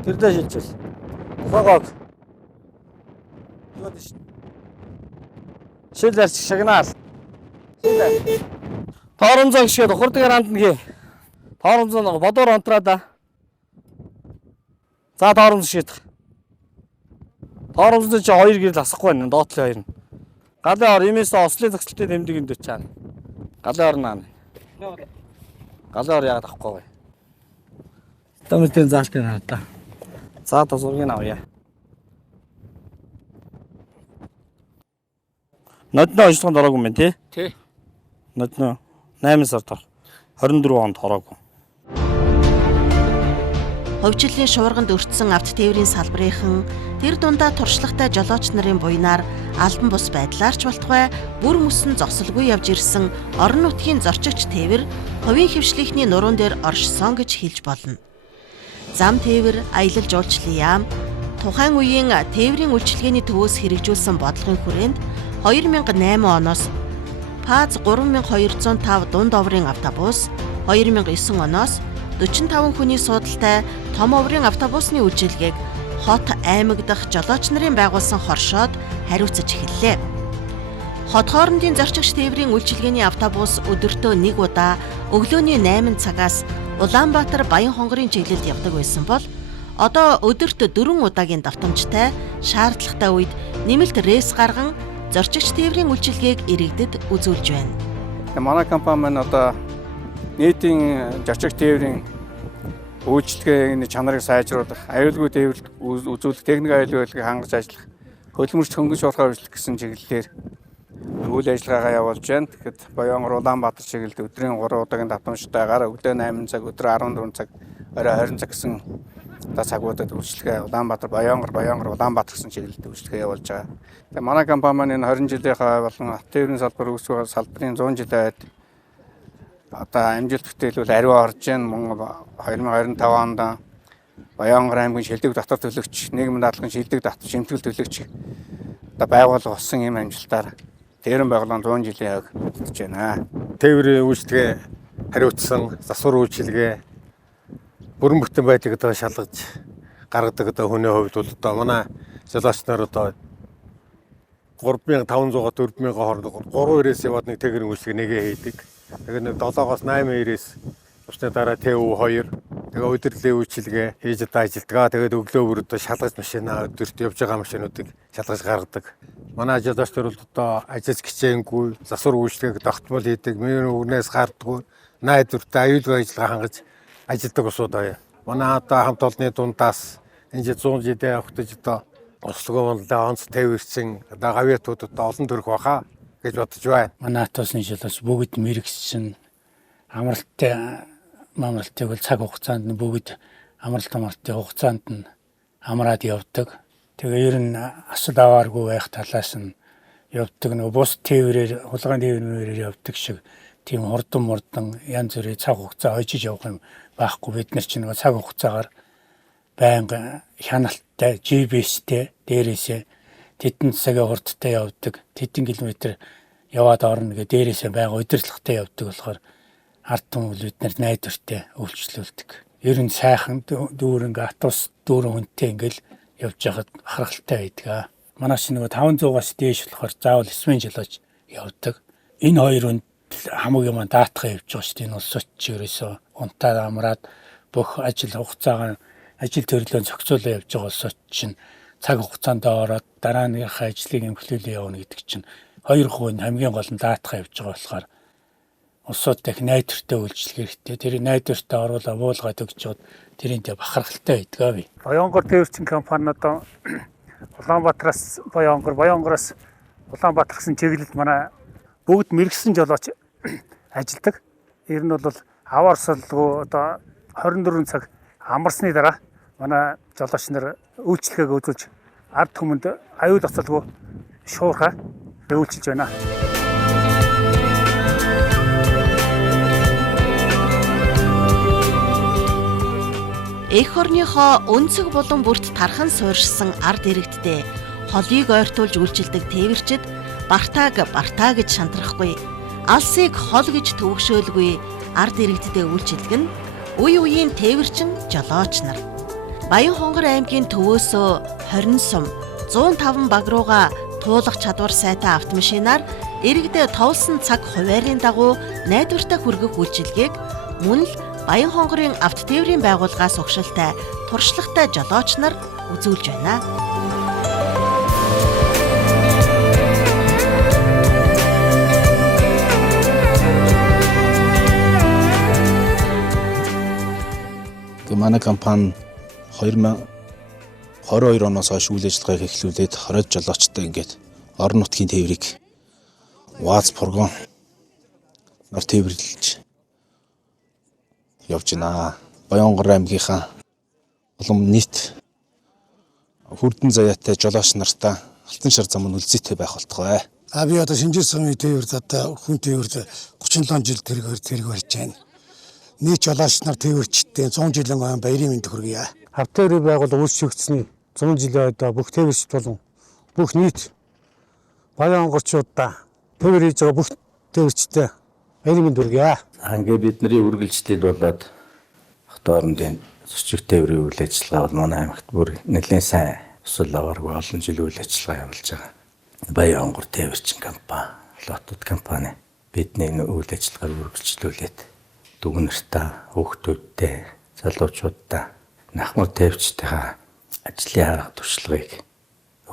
Кирлаа шилжүүс. Хогог. Юу дэш. Шилдэрч шагнаал. Шилдэр. Торонзон гişгээд хурдаг ранд нэгэ. Торонзон бодоор онтраа да. За торонзон шийдэх. Торонзон чи 2 гэрэл асахгүй байна. Доотлын 2 нь. Галын ор имээс ослын зохицолтын тэмдэгэн дэвч чаана. Галын ор наа. Галын ор яагаад авахгүй вэ? Томтын заалтын хаа. За та зургийг авъя. Нодны ожилтгонд ороогүй юм тий? Тий. Нодны 8 сард 24 онд ороогүй. Ховчлын шуурганд өртсөн автотээврийн салбарынхан тэр дундаа туршлагатай жолооч нарын буйнаар албан бус байдлаар ч болтугай бүр мөсөн зогсолгүй явж ирсэн орон нутгийн зорчигч тээвэр хувийн хөвшлийнхний нуруунд дээр оршсон гэж хэлж болно. Зам тээвэр, аялал жуулчлалын яам, тухайн үеийн тээврийн үйлчилгээний төвөөс хэрэгжүүлсэн бодлогын хүрээнд 2008 оноос ПАЗ 3205 дунд оврын автобус, 2009 оноос 45 хүний суудалтай том оврын автобусны үйлчилгээг хот аймаг дахь жолооч нарын байгуулсан хоршоод хариуцаж эхэллээ. Хот хоорондын зорчигч тээврийн үйлчилгээний автобус өдөртөө 1 удаа өглөөний 8 цагаас Улаанбаатар Баянхонгорын чиглэлд явдаг байсан бол Одоо өдөрт 4 удаагийн давтамжтай шаардлагатай үед нэмэлт рейс гарган зорчигч тээврийн үйлчилгээг иргэдэд үзүүлж байна. Манай компани маань одоо нийтийн зорчигч тээврийн үйлчилгээний чанарыг сайжруулах, аюулгүй тээвэрлэг үзүүлэх, техник аюулгүйг хангаж ажиллах, хөдөлмөрч хөнгөн шуурхай үйлчлэх гэсэн чиглэлээр үйл ажиллагаагаа явуулж байна. Тэгэхэд Баянгор Улаанбаатар чиглэлд өдрийн 3 удаагийн давтамжтайгаар өглөө 8 цаг, өдөр 14 цаг, орой 20 цаг гэсэн цагуудад үйлчлэгээ Улаанбаатар, Баянгор Улаанбаатар гэсэн чиглэлд үйлчлэгээ явуулж байгаа. Тэгээ манай компани маань энэ 20 жилийнхаа болон ат тээврийн салбар үүсгэх салбарын 100 жилийн хойд одоо амжилт бүтээлүүл ариун орж байна. Мөн 2025 онд Баянгор аймгийн шилдэг дотор төлөгч, нийгмийн даатгалын шилдэг дотор шимтгэл төлөгч одоо байгуулга болсон юм амжилтаар тээврийн байгууллага 100 жилийн хойг бүтэж байна. Тээврийн үйлчлэгээ хариуцсан засвар үйлчилгээ бүрэн бүтэн байдлыг одоо шалгаж гаргадаг одоо хүний хувьд бол одоо манай жолооч нар одоо 3500-аас 4000 хооронд 3 ирээс яваад нэг тээврийн үйлчлэг нэгээ хийдэг. Тэгээд 7-оос 8 ирээс усны дараа ТУ2 тэгээ удирдлагын үйлчилгээ хийж одоо ажилтгаа. Тэгээд өглөө бүр одоо шалгаж машинаа өдөрт явж байгаа машинуудыг шалгаж гаргадаг. Манай жолооч нар бол одоо ажил хичээнгүй засвар үйлчлэгийг тогтмол хийдэг. Миний өгнөөс гардаггүй найдвартай аюулгүй ажиллагаа хангаж ажилтдаг усуд аа. Манай одоо хамт олонны дундаас энэ 100 жилийн явагдаж одоо онцлогоо онц тээвэрсэн одоо гавьяатууд одоо олон төрх баха гэж бодож байна. Манай атосны жолооч бүгд мэрэгсэн амралтын мамралтыг бол цаг хугацаанд нь бүгд амралтын хугацаанд нь амраад явдаг. Тэгээ ер нь асал авааргүй байх талаас нь явдаг. Нөгөө бус тээврээр хулгайн тээврээр явдаг шиг тийм хурдан янз бүрийн цаг хугацаа хожиж явах юм байхгүй. Бид нар чинь нөгөө цаг хугацаагаар байнга хяналттай GPS-тэй дээрээсээ тэдэн цагийн хурдтай явдаг. Тэдэн километр яваад орно гэ дээрээсээ байнга удирдлагатай явдаг болохоор ард түмэн бид нар найдвартай үйлчлүүлдэг. Ер нь сайхан дүүрэн атус дүүрэн хүнтэй ингээл явж байхад харгалтай байдаг. Манайш нөгөө 500-аас дээш болохоор заавал эсвэн жолооч явдаг. Энэ хоёр хүнд хамаг юм даатгаа явж байгаа шүү дээ. Энэ улсч ерөөсөө унтаад амраад бүх ажил хугацаагаа ажил төрлөө зохицуулаад явж байгаа улсч чинь цаг хугацаанд ороод дарааныхаа ажлыг эмхлүүлээ явна гэдэг чинь 2% хамгийн гол нь даатгаа явж байгаа болохоор улсууд их найдвартай үйлчлэх хэрэгтэй. Тэр найдвартай оруулаа буулгаад өгч чод тэрийнтэй бахархалтай байдгаа би. Баянгор тээвэрчин компани одоо Улаанбаатараас Баянгороос Улаанбаатар гэсэн чиглэлд манай бүгд мэрэгсэн жолооч ажилдаг. Ер нь бол аваарсалгүй одоо 24 цаг амарсны дараа манай жолооч нар үйлчлэгийг үзүүлж ард түмэнд аюул оцолгүй шуурхай үйлчилж байна. Эх орныхоо өнцөг болон бүрт тархан суурьшсан ард иргэдтэй холыг ойртуулж үйлчилдэг тээвэрчид бартаа гэж шантрахгүй, алсыг хол гэж төвөгшөөлгүй ард иргэдтэй үйлчилдэг нь үе үеийн тээвэрчин жолооч нар. Баянхонгор аймгийн төвөөсөө 20 сум 105 баг руугаа туулах чадвар сайтай автомашинаар иргэдэд товлсон цаг хуваарийн дагуу найдвартай хүргэх үйлчилгээг мөн л Баянхонгорын авто тээврийн байгууллагаас угшилтай туршлагатай жолооч нар үзүүлж байна. Манай компани 2022 оноос хойш үйл ажиллагааг эхлүүлээд 20 жолоочтой ингээд орон нутгийн тээврийг УАЗ фургон нар тээвэрлэж явж байна. Баянгор аймгийнхаа улам нийт хүрдэн заяатай жолооч нартай алтан шар зам нь үлзийтэй байх болтугай. Би одоо Шинжирсгын тээвэрт одоо хүн тээвэрт 37 жил тэрэг барьж байна. Нийт жолооч нар тээвэрчдээ 100 жилийн баярын мэнд хүргье. Авто тээврийн байгууллага үүсчихсэн 100 жилийн одоо бүх тээвэрчд болон бүх нийт Баянгорчуудаа тээвэр хийж байгаа бүх тээвэрчдээ баярын мэнд хүргье. Ингээ бидний үргэлжлэлд болоод хотоорондын зорчигч тээврийн үйл ажиллагаа бол манай аймагт бүр нэлээд сайн өсөл авааргүй олон жил үйл ажиллагаа явуулж байгаа. Баянгор тээвэрчин компани, лотод компани бидний үйл ажиллагааг үргэлжлүүлээд дүгнэртээ, хүүхдүүдтэй, залуучуудтай Нахмар тээвчтэйгээ ажлын арга туршлагыг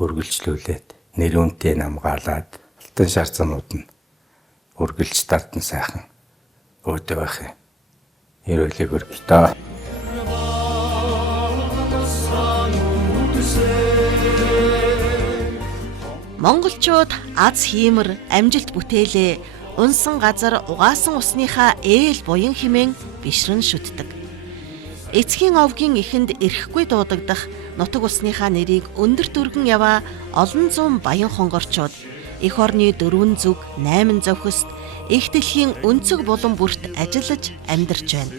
үргэлжлүүлээд нэрүүнтэй намгаалаад алтан шар замууд нь үргэлж тартан сайхан өөдөө байх юм. Ерөөлийг өргөдөө. Монголчууд аз хиймэр амжилт бүтээлээ унсан газар угаасан усныхаа ээл буян хэмээн бишрэн шүтдэг. Эцгийн овгийн эхэнд эрэхгүй дуудагдах нутаг усныхаа нэрийг өндөр дүргэн яваа олон зуун баян хонгорчууд эх орны 4 зүг 8 зохист их дэлхийн өнцөг булан бүрт ажиллаж амьдарч байна.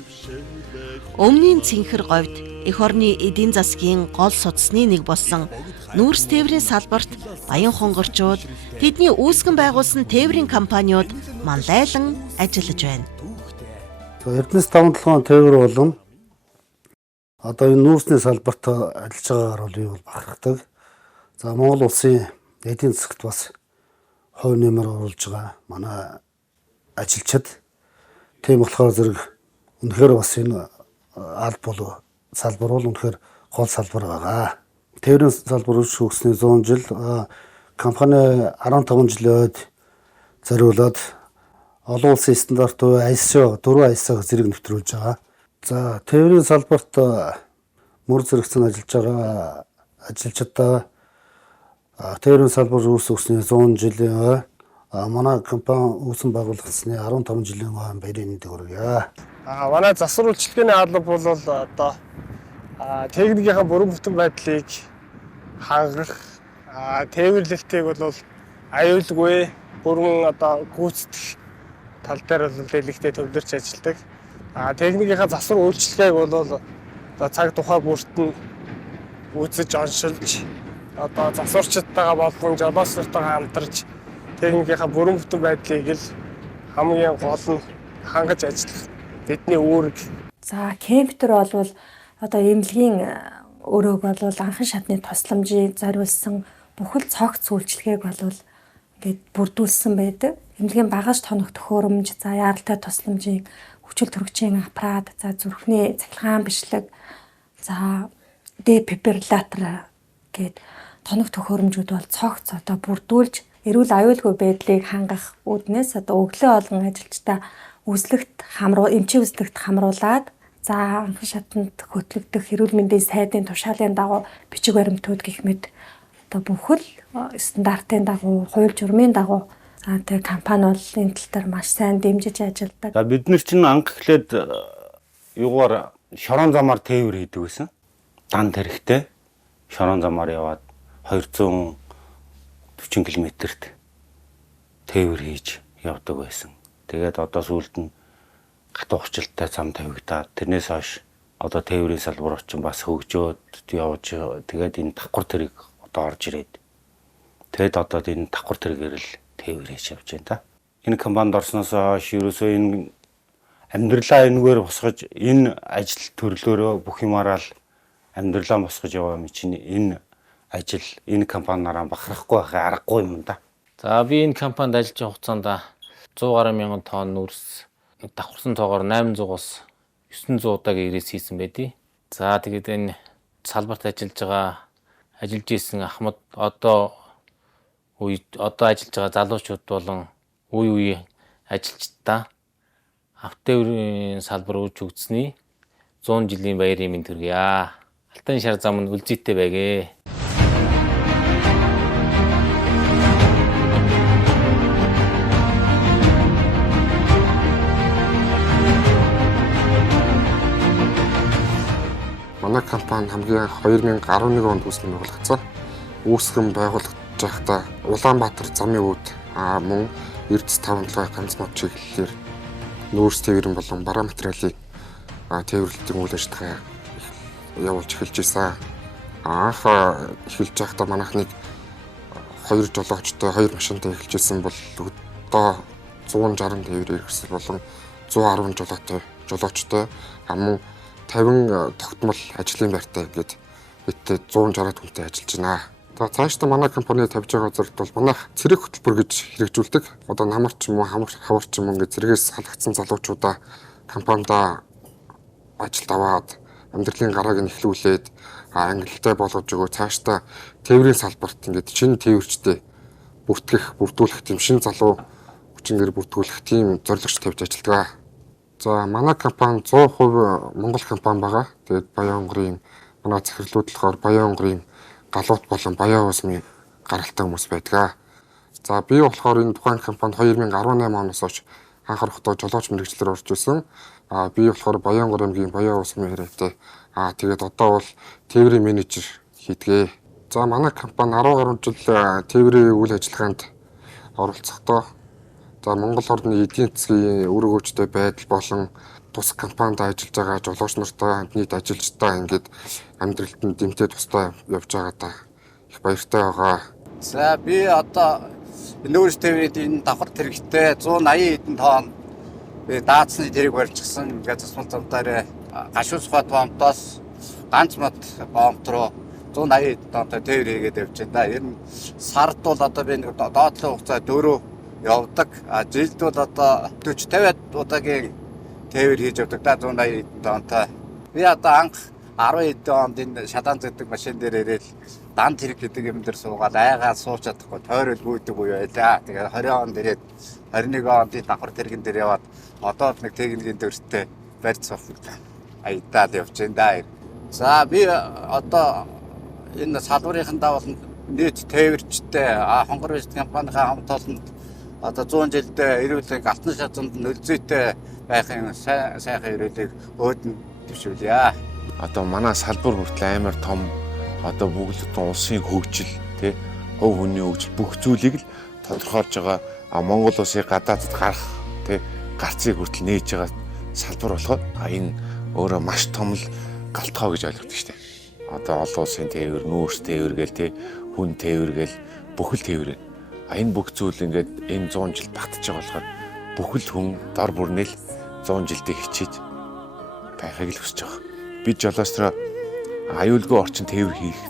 Өмнгийн цэнхэр говьд эх орны эдийн засгийн гол судасны нэг болсон нүүрс тээврийн салбарт баян хонгорчууд тэдний үүсгэн байгуулсан тээврийн компаниуд манлайлан ажиллаж байна. Эрдэнэс 5-7 тээвэр болон одоо энэ нүүрсний салбарт ажиллаж байгаагаар бол юу бахархдаг. За Монгол улсын эдийн засагт бас хувь нэмэр оруулж байгаа манай ажилчид тийм болохоор зэрэг үнэхээр бас энэ аль болов салбар бол үнэхээр гол салбар байгаа. Тээврийн салбар үүсгэсний 100 жил компани 15 жилийн зориулаад олон улсын стандарт буй ISO 4 ISO-г зэрэг нэвтрүүлж байгаа. За тээврийн салбарт мөр зэрэгцэн ажиллаж байгаа ажилчдаа тээврийн салбар үүсгэсний 100 жилийн манай компани үүсгэн байгуулагдсны 15 жилийн баярын мэндийг хүргье. Манай засвар үйлчилгээний алба бол одоо техникийнхаа бүрэн бүтэн байдлыг хангах, тээвэрлэлтийг бол аюулгүй бүрэн одоо гүйцэтгэх тал дээр бол дэлгэцтэй төвлөрч ажилладаг. Техникийнхаа засвар үйлчилгээг бол цаг тухай бүрт нь үзэж оншилж одоо засварчдтайгаа болон жолоочтойгоо хамтарч техникийнхаа бүрэн бүтэн байдлыг л хамгийн гол нь хангаж ажиллах бидний үүрэг. За кемптер бол одоо эмнэлгийн өрөөг бол анхан шатны тусламжийг зориулсан бүхэл цогц үйлчилгээг бол ингээд бүрдүүлсэн байдаг. Эмнэлгийн багаж тоног төхөөрөмж, за яаралтай тусламжийг хүчил төрөгчийн аппарат, за зүрхний цахилгаан бичлэг, за дефибриллятор гээд тоног төхөөрөмжүүд бол цогц одоо бүрдүүлж эрүүл аюулгүй байдлыг хангах үүднээс одоо өглөө олгон ажилчдаа үзлэгт эмчийн үзлэгт хамруулад за анхан шатанд хөтлөгдөх эрүүл мэндийн сайдын тушаалын дагуу бичиг баримтууд гэх мэт одоо бүхэл стандартын дагуу, хууль журмын дагуу за тэр компани бол энэ тал дээр маш сайн дэмжиж ажилладаг. За бид нар чинь анх эхлээд юугаар шорон замаар тээвэр хийдэг байсан. Дан тэрэгтэй шорон замаар яваад 240 км-т тээвэр хийж явдаг байсан. Тэгээд одоо сүүлд нь гатуу орчилттай зам тавигдаад тэрнээс хойш одоо тээврийн салбар очин бас хөгжөөд явж тэгээд энэ давхар тэрэг одоо орж ирээд тэгээд одоо энэ давхар тэрэгээр л тээвэр хийж явж байна та. Энэ компанид орсноос хойш ерөөсөө энэ амьдралаа энэгээр босгож энэ ажил төрлөөрөө бүх юмараа л амьдралаа босгож яваа юм чинь энэ ажил энэ компаниараа бахархгүй байхаа аргагүй юм да. За би энэ компанид ажиллаж байгаа хугацаанд 100 гаруй мянган тонн нүүрс давхарсан тоогоор 800-аас 900 удаагийн ирээс хийсэн байдий. За тэгээд энэ салбарт ажиллаж исэн ахмад одоо ажиллаж байгаа залуучууд болон үе ажилчдаа автотээврийн салбар үүж өгснээ 100 жилийн баярын мэнд хүргье. Алтан шар зам нь үлзийтэй байгээ. Манай компани хамгийн 2011 онд үүсгэн байгуулагдсан. Үүсгэн байгуулагдаж байхдаа Улаанбаатар замын үүд мөн Эрдэс 5-7 ганц мод чиглэлээр нүүрс тээврийн болон бараа материалын тээвэрлэлтийн үйл ажиллагаа явуулж эхэлж ирсэн. Анх эхэлж байхдаа манайхныг 2 жолоочтой 2 машинтай эхэлж ирсэн бол одоо 160 тээврийн хэрэгсэл болон 110 жолоочтой мөн 50 тогтмол ажлын байртай гэдэг бидтэй 160 хүнтэй ажиллаж байна. За цаашдаа манай компани тавьж байгаа зэрэгт бол манайх цэрэг хөтөлбөр гэж хэрэгжүүлдэг. Одоо намар ч юм уу хавар ч юм уу ингээд зэрэгээс халагдсан залуучуудаа компанидаа ажилд аваад амьдралын гарааг нь эхлүүлээд ангилалтай болгож өгөө цаашдаа тээврийн салбарт ингээд шинэ тээвэрчтэй бүрдүүлэх тийм шинэ залуу хүчингээр бүрдүүлэх тийм зорилгоч тавьж ажилладаг. За манай компани 100% Монгол компани байгаа. Тэгээд Баянгорын манай захирлууд болохоор Баянгорын галуут болон Баян уусмын гаралтай хүмүүс байдаг. За би болохоор энэ тухайн компанид 2018 оноос хойш анхаарахтай жолооч мэрэгчлэр орж ирсэн. Би болохоор Баянгор аймгийн Баян уусмын хэрэгтэй. Тэгээд одоо бол тээврийн менежер хийдгээ. За манай компани 10 гаруй жил тээврийн үйл ажиллагаанд оролцохдоо за Монгол орны эдийн засгийн үр өгөөжтэй байдал болон тус компанид ажиллаж байгаа жолооч нартай нийт ажилчтай ингээд амьдралд нь дэмтэй тустай явж байгаадаа их баяртай байгаа. За би одоо нүүрс тээврийн энэ давхар тэрэгтэй 180 хэдэн тонн даацны тэрэг барьчихсан ингээд засмал замдаар гашуус хот бомтоос ганц мод бомт руу 180 хэдэн тонтой тээвэр хийгээд явж байна. Ер нь сард бол одоо би нэг доотлын хугацаа 4 явдаг. Жилд бол одоо 40-50 удаагийн тээвэр хийж явдаг да 180 хэдэн тонтой. Би одоо анх 10 хэдэн онд энэ шалаан зэдэг машин дээр ирээд дан тэрэг гэдэг юм дээр суугаад айгаа сууч чадахгүй тойрол гүйдэг буюу байлаа. Тэгээд 20 онд ирээд 21 онд давхар тэрэгэн дээр яваад одоо нэг техникийн төвөртэй барьц авах аятаад явж байна да. За би одоо энэ салбарынхандаа бол нийт тээвэрчтэй хонгор вест компанийнхаа хамт олонд одоо 100 жилдээ эрүүлэг алтан шазанд нөлзөөтэй байхын сайхан эрүүлэг өөдөн төвшүүлье. Одоо манай салбар хүртэл амар том одоо бүгд улсын хөгжил тий хөв хүний хөгжил бүх зүйлийг л тодорхойлж байгаа Монгол улсыг гадаадд гарах тий гарцыг хүртэл нээж байгаа салбар болохоор энэ өөрөө маш том л галтгоо гэж ойлгодог шүү дээ. Одоо олон улсын тээвэр, нүүрс тээвэр гээл тий хүн тээвэр гээл бүхэл тээвэр. Энэ бүх зүйл ингээд энэ 100 жил багтаж байгаа болохоор бүхэл хүн дор бүрнээл 100 жилдээ хичээж байхыг л хүсэж байгаа. Бид жолоочроо аюулгүй орчин тээвэр хийх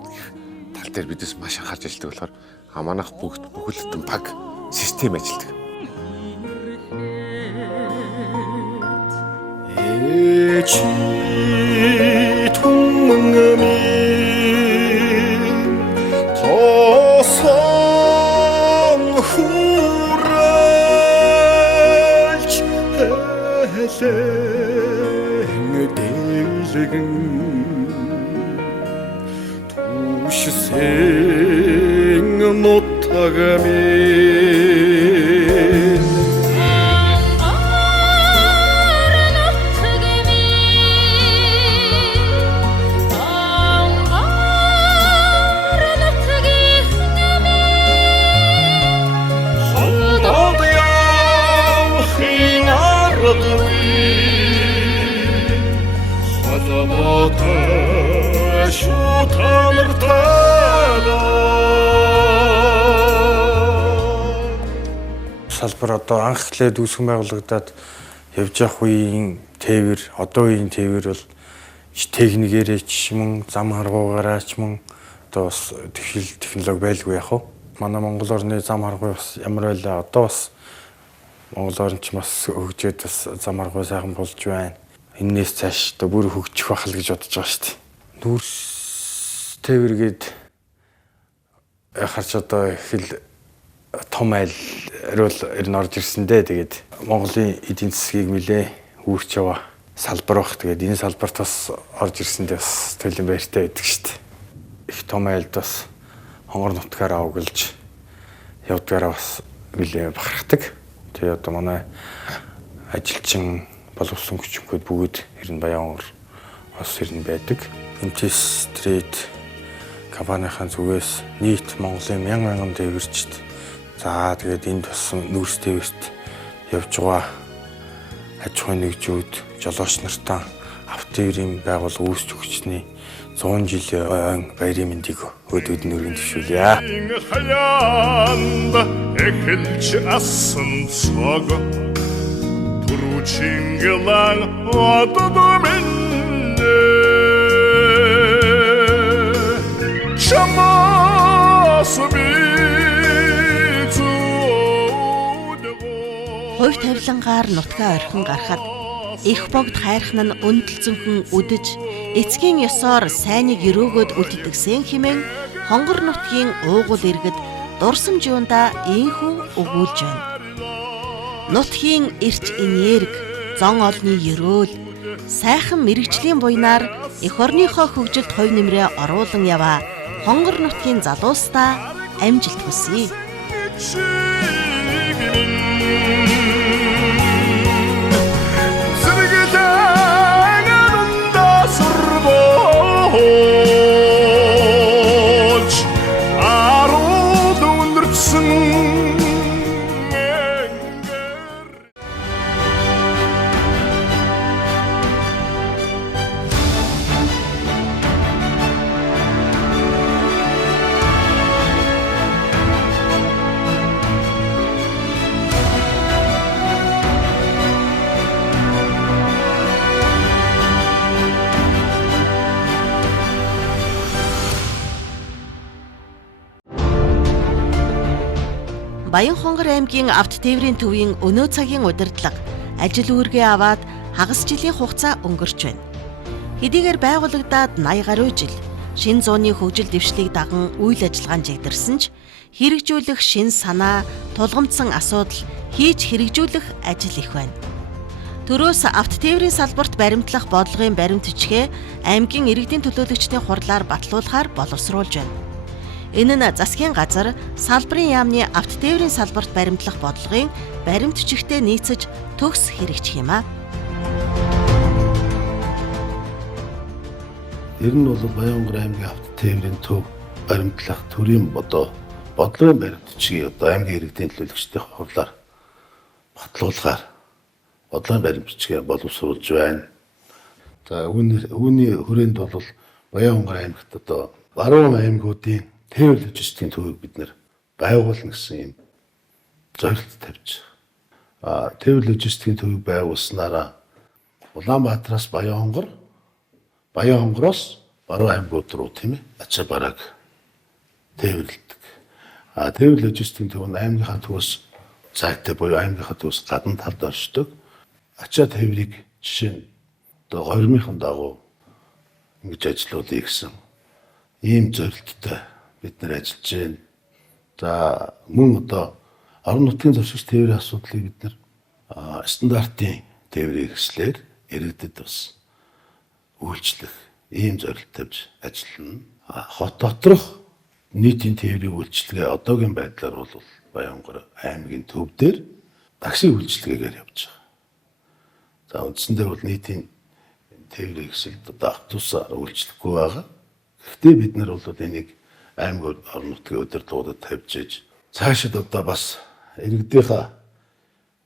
тал дээр бидээс маш анхаарч ажилладаг болохоор манайх бүхэл бүтэн баг систем ажилладаг. Салбар одоо анх эхлээд үүсгэн байгуулагдаад явж явах үеийн тээвэр, одоо үеийн тээвэр бол техникээрээ ч мөн зам харгуугаараа ч мөн одоо бас технологи байлгүй яах вэ? Манай Монгол орны зам харгуй бас ямар байлаа, одоо бас Монгол орн ч бас хөгжөөд бас зам харгуй сайхан болж байна. Эннээс цааш одоо бүр хөгжих байх л гэж бодож байгаа шүү дээ. Нүүрс тээвэр гээд харж одоо их л том айлрол ер нь орж ирсэндээ тэгээд Монголын эдийн засгийг нэлээ үүрч яваа салбар бах. Тэгээд энэ салбарт бас орж ирсэндээ бас төлөв баяртай байдаг шүү дээ. Их том айлд бас хонгор нутгаараа угалж явдгаараа бас нэлээ бахархдаг. Тэгээд одоо манай ажилчин боловсон хүчинхүүд бүгд ер нь Баянгор бас ер нь байдаг. Интес стрит компанийн зүгээс нийт Монголын 1000 тээвэрчд за тэгээд энд бас нүүрс тээвэрт явж байгаа аж ахуйн нэгжүүд жолооч нартаа автотээврийн байгууллага үүсч өгчний 100 жилийн баярын мэндийг өдөөд нөргөн төвшүүлье. Эхэлж асан цог туручинглан ододомэн Хувь тавилангаар нутгаа орхин гарахад их богд хайрхан нь үнэлцэнхэн үдэж эцгийн ёсоор сайныг өрөөгөөд үлддэгсэн хэмээн хонгор нутгийн уугуул иргэд дурсамж юунда ийхүү өгүүлж байна. Нутгийн эрч энерги, зон олны ерөөл, сайхан мэрэгжлийн буйнаар эх орныхоо хөгжилд хувь нэмрээ оруулан яваа хонгор нутгийн залуустаа амжилт хүсье. Баянхонгор аймгийн Авт тээврийн төвийн өнөө цагийн удирдлага ажил үүргээ аваад хагас жилийн хугацаа өнгөрч байна. Хэдийгээр байгуулагдаад 80 гаруй жил шинэ зууны хөгжил дэвшлиг даган үйл ажиллагаанд жигдэрсэн ч хэрэгжүүлэх шинэ санаа, тулгамдсан асуудал хийж хэрэгжүүлэх ажил их байна. Төрөөс Авт тээврийн салбарт баримтлах бодлогын баримт бичгээ аймгийн иргэдийн төлөөлөгчдийн хурлаар батлуулахаар боловсруулж байна. Энэ нь засгийн газар салбарын яамны Авт тээврийн салбарт баримтлах бодлогын баримт бичгтээ нийцэж төгс хэрэгжих юм а. Ер нь бол Баянгор аймгийн Авт тээврийн төв баримтлах төрийн бодлогын баримт бичгийг аймгийн иргэдийн төлөөлөгчдийн хурлаар батлуулахаар бодлогын баримт бичгээ боловсруулж байна. За үүний хүрээнд бол Баянгор аймагт баруун аймагуудын тээвэр логистикийн төвийг бид нэр байгуулна гэсэн юм зорилт тавьж. Тээвэр логистикийн төвийг байгуулснараа Улаанбаатараас Баянгороос баруун аймагуд руу тийм ээ ачаа бараг тээвэрлэдэг. Тээвэр логистикийн төв нь аймгийнхаа төвөөс цаагтай буюу аймгийнхаа төвөөс гадна талд оршдог. Ачаа тээврийг жишээ нь гормынхан дагуу ингэж ажиллуулъя гэсэн ийм зорилттой бид нар ажиллаж байна. За мөн орон нутгийн зуршигч тээврийн асуудлыг бид нар стандартын тээврийн хэвслэр иргэдэд бас үйлчлэх ийм зорилт тавьж ажиллана. Хот доторх нийтийн тээврийн үйлчлэгээ одоогийн байдлаар бол Баянгор аймгийн төв дээр такси үйлчлэгээр явж байгаа. За үндсэндээ бол нийтийн тээврийн хэвсэлд автобусаар үйлчлэхгүй байгаа. Гэхдээ бид нар бол энийг аймаг орон нутгийн удирдлагуудад тавьж иж цаашид бас иргэдийнхаа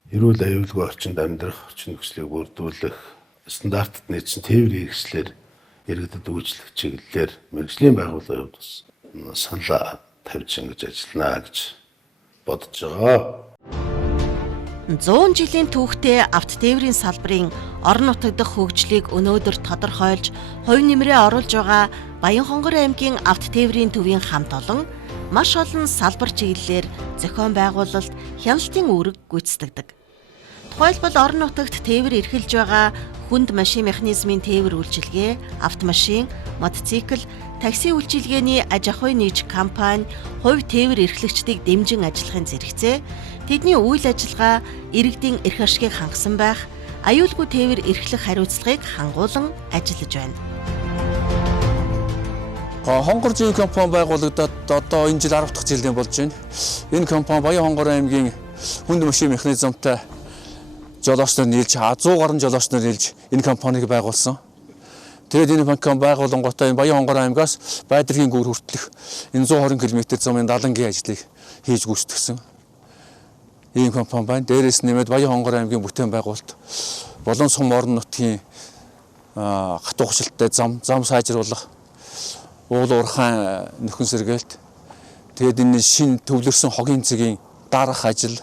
эрүүл аюулгүй орчинд амьдрах орчин нөхцөлийг бүрдүүлэх стандартад нийцсэн тээврийн хэвслэр иргэдэд үйлчлэх чиглэлээр мэргэжлийн байгууллагын хувьд бас саналаа тавьж ингэж ажиллана гэж бодож байгаа. 100 жилийн түүхтэй Авт тээврийн салбарын орон нутаг дахь хөгжлийг өнөөдөр тодорхойлж, хувь нэмрээ оруулж байгаа Баянхонгор аймгийн Авт тээврийн төвийн хамт олон маш олон салбар чиглэлээр зохион байгуулалт, хяналтын үүрэг гүйцэтгэдэг. Тухайлбал орон нутагт тээвэр эрхэлж байгаа хүнд машин механизмын тээвэр үйлчилгээ, автомашин, мотоцикл, такси үйлчилгээний аж ахуйн нийж компани, хувь тээвэр эрхлэгчдийг дэмжин ажиллахын зэрэгцээ, тэдний үйл ажиллагаа иргэдийн эрх ашгийг хангасан байх, аюулгүй тээвэр эрхлэх хариуцлагыг хангуулан ажиллаж байна. Хонгор зүйн компани байгуулагдаад одоо энэ жил 10 дахь жилийн болж байна. Энэ компани Баянхонгор аймгийн хүнд машин механизмтай жолооч нар нийлж 100 гаруй жолооч нар нийлж энэ компанийг байгуулсан. Тэгээд энэ компани байгуулангуудаа энэ Баянхонгор аймгаас Байдыргийн гүүр хүртэлх энэ 120 км замын далангийн ажлыг хийж гүйцэтгэсэн. Ийм компани байна. Дээрээс нэмээд Баянхонгор аймгийн бүтээн байгуулалт болон сум орон нутгийн хатуугчлалтай зам сайжруулах, уул уурхайн нөхөн сэргээлт, тэгээд энэ шин төвлөрсөн хогийн цэгийн дарах ажил,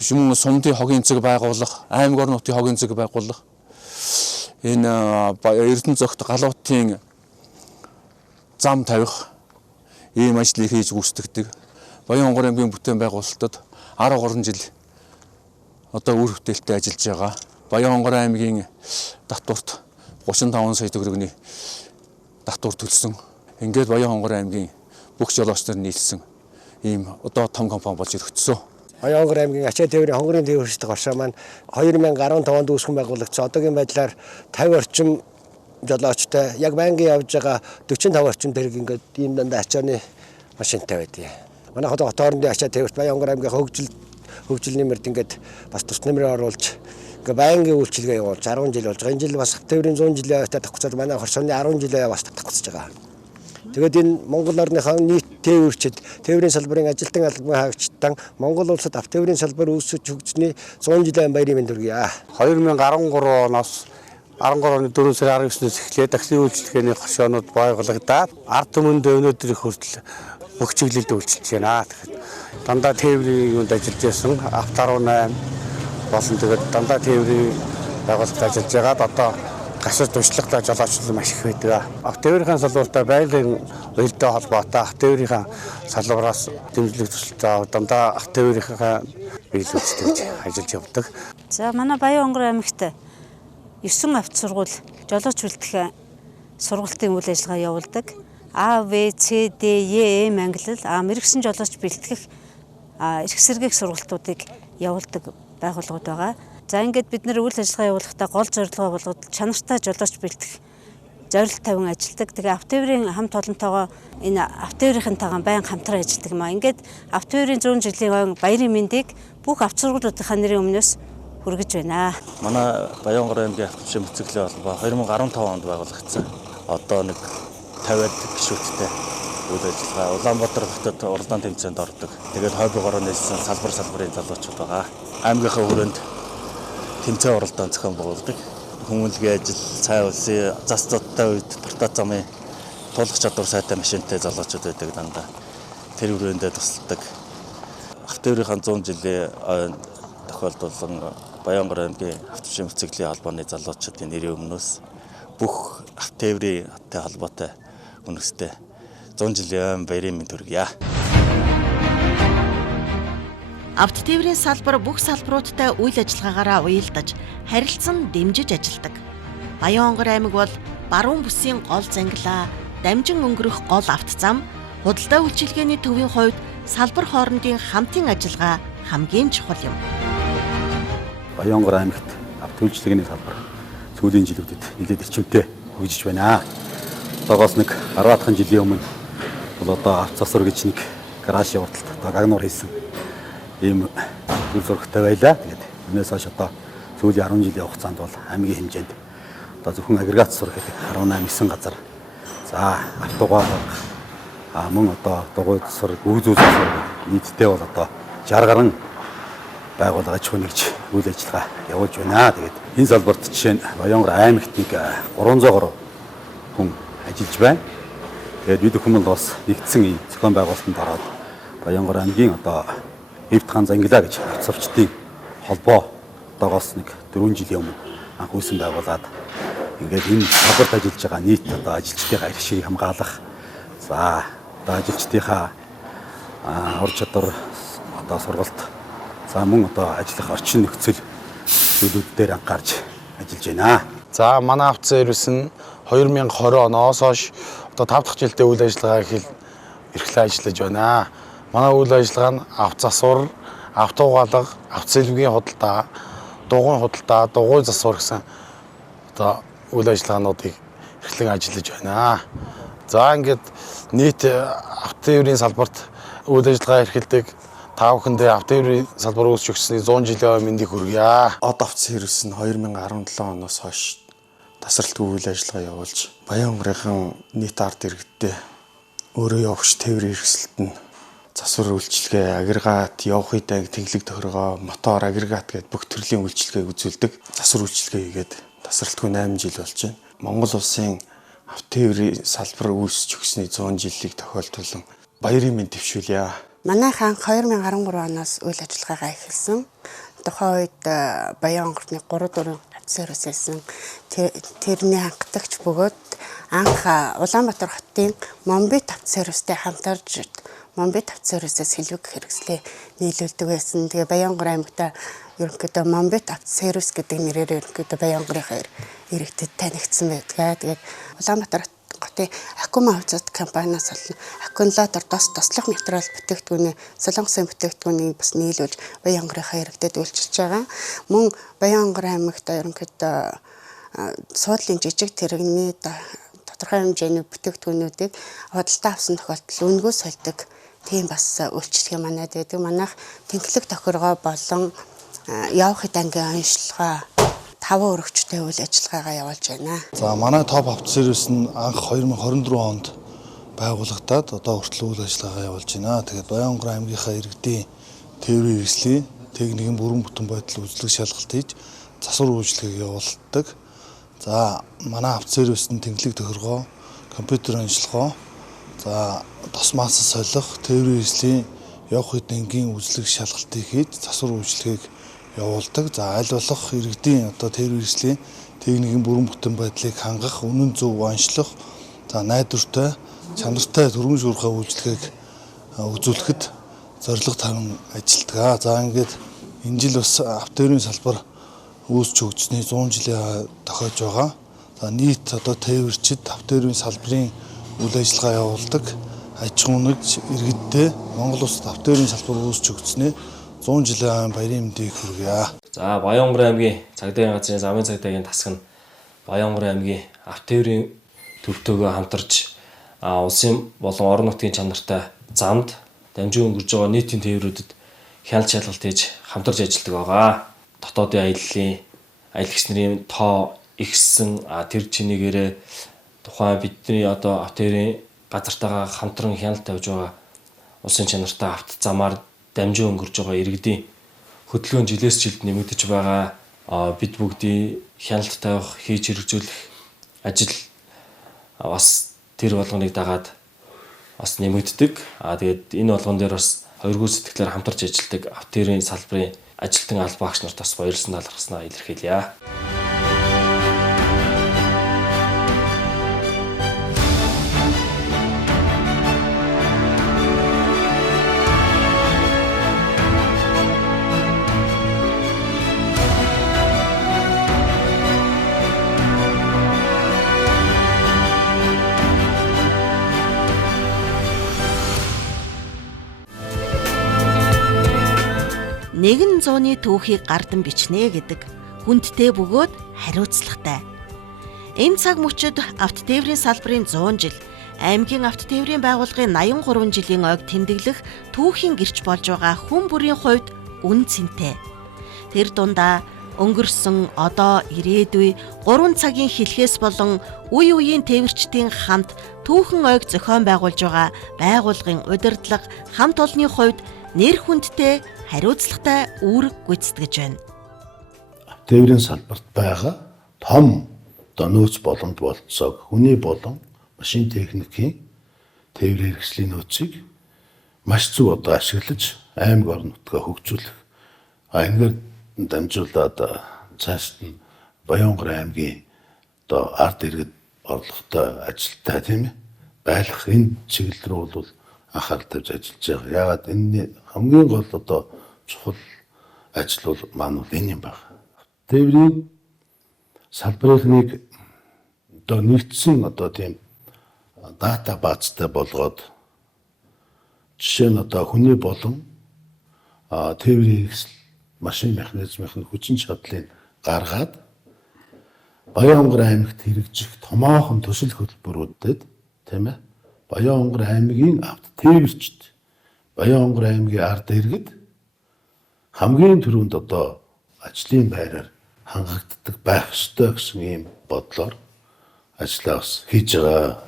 мөн сумдын хогийн цэг байгуулах, аймаг орон нутгийн хогийн цэг байгуулах, энэ Эрдэнэ зогт галуутын зам тавих ийм ажлыг хийж гүйцэтгэдэг. Баянхонгор аймгийн бүтээн байгуулалтад 13 жил одоо үр бүтээлтэй ажиллаж байгаа. Баянгор аймгийн татварт 35 сая төгрөгийн татвар төлсөн. Ингээд Баянгор аймгийн бүх жолооч нар нийлсэн ийм одоо том компани болж ирчихсэн. Баянгор аймгийн ачаа тээврийн хонгорын тээвэрчдэг оршоо маань 2015 онд үүсгэн байгуулагдсан. Одоогийн байдлаар 50 орчим жолоочтой яг байнгын явж байгаа 45 орчим дэрэг ингээд ийм дандаа ачааны машинтай байдгийг. Манай хотоорны ачаа тээвэрт Баянгор аймгийн хөгжил нэмэрд ингээд бас тус нэмрээ оруулж ингээд байнгын үйлчилгээ явуулж 10 жил болж байгаа. Энэ жил бас тээврийн 100 жилийн татахгүйцээд манай хорсооны 10 жилээ бас татахгүйцэж байгаа. Тэгээд энэ Монгол орныхаа нийт тээвэрчид, тээврийн салбарын ажилтан албан хаагчдаа Монгол улсад авто тээврийн салбар үүсэж хөгжсөний 100 жилийн баярын мэнд хүргье. 2013 оноос 13 оны 4 сарын 19-ноос эхлээд такси үйлчлэгээний хоршоонууд байгуулагдаад ард түмэнд өнөөдөр хүртэл бүх чиглэлд үйлчилж байна. Тэгэхээр дандаа тээврийн юунд ажиллаж байсан авто 18 болон тэгээд дандаа тээврийн байгууллагад ажиллаж байгаад одоо гашуур туршлагатай жолоочлол маш их байдаг. Автотээврийн салбартай байгалийн уялдаа холбоотой автотээврийн салбараас дэмжлэг төсөлтөд дандаа автотээврийн биелүүлэлттэй ажиллаж явдаг. За манай Баянгор аймагт 9 авто сургууль жолооч бэлтгэх сургалтын үйл ажиллагаа явуулдаг. А, В, С, Д, Е, М ангиллал мэрэгсэн жолооч бэлтгэх эрх сэргээх сургалтуудыг явуулдаг байгууллагууд байгаа. За ингээд бид нэр үйл ажиллагаа явуулахдаа гол зорилгоо болгоод чанартай жолооч бэлтгэх зорилт тавин ажилладаг. Тэгээ автотээврийн хамт олонтойгоо энэ автотээврийнхэнтэйгээ байнга хамтран ажилладаг юм аа. Ингээд автотээврийн 100 жилийн баярын мэндийг бүх авто сургуулиудынхаа нэрийн өмнөөс хүргэж байна. Манай Баянгор аймгийн автобусны мэцэглээ холбоо 2015 онд байгуулагдсан. Одоо нэг 50-аад гишүүдтэй үйл ажиллагаа Улаанбаатар хотод уралдаан тэмцээнд ордог. Тэгээд хойбогоор нээсэн салбарын залуучууд байгаа. Аймгийнхаа хүрээнд тэмцээн уралдаан зохион байгуулдаг. Хүмүүнлэгийн ажил, цай улсын зас зодтой үед портат замын туулах чадвар сайтай машинтай залуучууд байдаг дандаа. Тэр хүрээндээ тусалдаг. Автотээврийн 100 жилийн тохиолдуулан Баянгор аймгийн автобусны мэцэглэлийн холбооны залуучуудын нэрийн өмнөөс бүх автотээврийн холбоотой үнэстэй 100 жилийн баярын мэнд хүргье. Автотээврийн салбар бүх салбаруудтай үйл ажиллагаагаараа уялдаж, харилцан дэмжиж ажилладаг. Баянгор аймаг бол баруун бүсийн гол зангилаа, дамжин өнгөрөх гол автозам, худалдаа үйлчилгээний төвийн хувьд салбар хоорондын хамтын ажиллагаа хамгийн чухал юм. Баянгор аймагт авто үйлчилгээний салбар сүүлийн жилүүдэд нэлээд эрчимтэй хөгжиж байна. Одоогоос нэг 10-аад жилийн өмнө бол одоо авто засвар гэж нэг гараж явуулалт одоо гагнуур хийсэн ийм үйл зурагтай байлаа. Тэгээд энэс хойш одоо сүүлийн 10 жилийн хугацаанд бол аймгийн хэмжээнд одоо зөвхөн агрегат засвар гэдэг 18-9 газар за автогоо мөн одоо дугуй засвар, өгзүү засвар нийтдээ бол одоо 60 гаруй байгууллага аж ахуйн нэгж үйл ажиллагаа явуулж байна. Тэгээд энэ салбарт жишээ нь Баянгор аймагт нэг 303 хүн ажиллаж байна. Тэгээд бид хүмүүс бас нэгдсэн ийм зохион байгуулалтанд ороод Баянгор аймгийн одоо Эвд хаан зангилаа гэж авцавчдын холбоо одоогоос нэг 4 жилийн өмнө анх үүсэн байгуулад ингээд энэ салбарт ажиллаж байгаа нийт одоо ажилчдын эрх шийг хамгаалах за одоо ажилчдынхаа ур чадвар одоо сургалт за мөн одоо ажиллах орчин нөхцөл зүйлүүд дээр анхаарч ажиллаж байна. За манай авто сервис нь 2020 оноос хойш одоо 5 дахь жилдээ үйл ажиллагаа эрхлэн ажиллаж байна. Манай үйл ажиллагаа нь авто засвар, авто угаалга, авто сэлбэгийн худалдаа, дугуйн худалдаа, дугуй засвар гэсэн одоо үйл ажиллагаануудыг эрхлэн ажиллаж байна. За ингээд нийт автотээврийн салбарт үйл ажиллагаа эрхэлдэг та бүхэндээ автотээврийн салбар үүсч өгсөний 100 жилийн мэндийг хүргье. Од авто сервис нь 2017 оноос хойш тасралтгүй үйл ажиллагаа явуулж Баянгорын нийт ард иргэдтэй өөрөө явагч тээврийн хэрэгсэлт нь засвар үйлчилгээ, агрегат, явах үедээ тэглэг тохиргоо, мотор, агрегат гэдэг бүх төрлийн үйлчилгээг үзүүлдэг. Засвар үйлчилгээ хийгээд тасралтгүй 8 жил болж байна. Монгол улсын автотээврийн салбар үүсч өгсөний 100 жилийг тохиолдуулан баярын мэнд дэвшүүлье. Манайхан 2013 оноос үйл ажиллагаагаа эхэлсэн. Тухайн үед Баянгорны 3-4 сервис байсан. Тэрний хангалтагч бөгөөд анх Улаанбаатар хотын Момбит авто сервистэй хамтарч Момбит автосервисээс хэлбэг хэрэгслээ нийлүүлдэг байсан. Тэгээ Баянгар аймагта ерөнхийдөө Момбит автосервис гэдэг нэрээр ерөнхийдөө Баянгарын иргэдэд танигдсан байдаг. Тэгээд Улаанбаатар хотын Аккума хувьцат компаниас болон аккумулятор тослох материал бүтээгдэхүүний солонгосын бүтээгдэхүүнийг бас нийлүүлж Баянгарын иргэдэд үйлчилж байгаа. Мөн Баянгар аймагт ерөнхийдөө суудлын жижиг тэрэгний тодорхой хэмжээний бүтээгдэхүүнүүдийг худалдаа авсан тохиолдолд үнэгүй сольдог тийм бас үйлчлэг манайд байдаг. Манайх тэнхлэг тохиргоо болон явах дангийн онцлогоо 5 өргөчтэй үйл ажиллагаагаа явуулж байна. За манай топ автосервис нь анх 2024 онд байгуулагдаад одоо хүртэл үйл ажиллагаа явуулж байна. Тэгээд Баянгар аймгийнхаа иргэдийн тээврийн хэрэгслийн техникийн бүрэн бүтэн байдал үзлэг шалгалт хийж засвар үйлчлэгийг явуулдаг. За манай автосервис нь тэнхлэг тохиргоо, компьютерийн онцлогоо, за тос масс солих, тээврийн хэрэгслийн явах дангийн үзлэг шалгалтыг хийж засвар үйлчлэгийг явуулдаг. За аль болох иргэдийн одоо тээврийн хэрэгслийн техникийн бүрэн бүтэн байдлыг хангах, үнэн зөв онцлох, за найдвартай, чанартай түргэн шуурхай үйлчлэгийг үзүүлэхэд зорилго тавин ажилладаг. За ингээд энэ жил бас автотээврийн салбар үүсч хөгжсөний 100 жилийн тохиож байгаа. За нийт одоо тээвэрчид автотээврийн салбарын үйл ажиллагаа явуулдаг. Аж ахуй нэгж иргэддээ Монгол улсад автотээврийн салбар үүсч хөгжсөний 100 жилийн баярын мэндийг хүргье. За Баянгар аймгийн цагдаагийн газрын замын цагдаагийн тасаг нь Баянгар аймгийн автотээврийн төвтөөгөө хамтарч улсын болон орон нутгийн чанартай замд дамжин өнгөрж байгаа нийтийн тээврүүдэд хяналт шалгалт хийж хамтарч ажилладаг байгаа. Дотоодын аялагч нарын тоо ихссэн тэр чинийгээрээ тухайн бидний одоо автотээврийн газартаагаа хамтран хяналт тавьж байгаа улсын чанартай авто замаар дамжин өнгөрж байгаа иргэдийн хөдөлгөөн жилээс жилд нэмэгдэж байгаа. Бид бүгдийн хяналт тавих, хийж хэрэгжүүлэх ажил бас тэр болгоныг дагаад бас нэмэгддэг. Тэгээд энэ болгон дээр бас хоёргүй сэтгэлээр хамтарч ажилладаг автотээврийн салбарын ажилтан аль багш нарт бас баярлсан талархснаа илэрхийлье. Нэгэн зууны түүхийг гардан бичнэ гэдэг хүндтэй бөгөөд хариуцлагатай. Энэ цаг мөчид автотээврийн салбарын 100 жил, аймгийн автотээврийн байгууллагын 83 жилийн ойг тэмдэглэх түүхийн гэрч болж байгаа хүн бүрийн хувьд үн цэнтэй. Тэр дундаа өнгөрсөн одоо ирээдүй 3 цагийн хэлхээс болон үе үеийн тээвэрчдийн хамт түүхэн ойг зохион байгуулж байгаа байгууллагын удирдлага хамт олонны хувьд нэр хүндтэй хариуцлагатай үүрэг гүйцэтгэж байна. Тээврийн салбарт байгаа том нөөц боломж болцоог хүний болон машин техникийн тээврийн хэрэгслийн нөөцийг маш зөв одоо ашиглаж аймаг орон нутгаа хөгжүүлэх. Энэгээр дамжуулаад цаашд нь Баянгар аймгийн одоо ард иргэд орлоготой ажилтаа тийм ээ байлгах энэ чиглэл рүү бол анхаарал тавьж ажиллаж байгаа. Яагаад энэ хамгийн гол одоо чухал ажил бол маань энэ юм байна. Тээврийн салбарыг одоо нэгдсэн одоо тийм дата базтай болгоод жишээ нь одоо хүний болон тээврийн хэрэгсэл машин механизмын хүчин чадлыг гаргаад Баянгар аймагт хэрэгжих томоохон төсөл хөтөлбөрүүдэд тийм ээ Баянгар аймгийн автотээвэрчд Баянгар аймгийн ард иргэд хамгийн түрүүнд одоо ажлын байраар хангагддаг байх ёстой гэсэн ийм бодлоор ажиллаа бас хийж байгаа.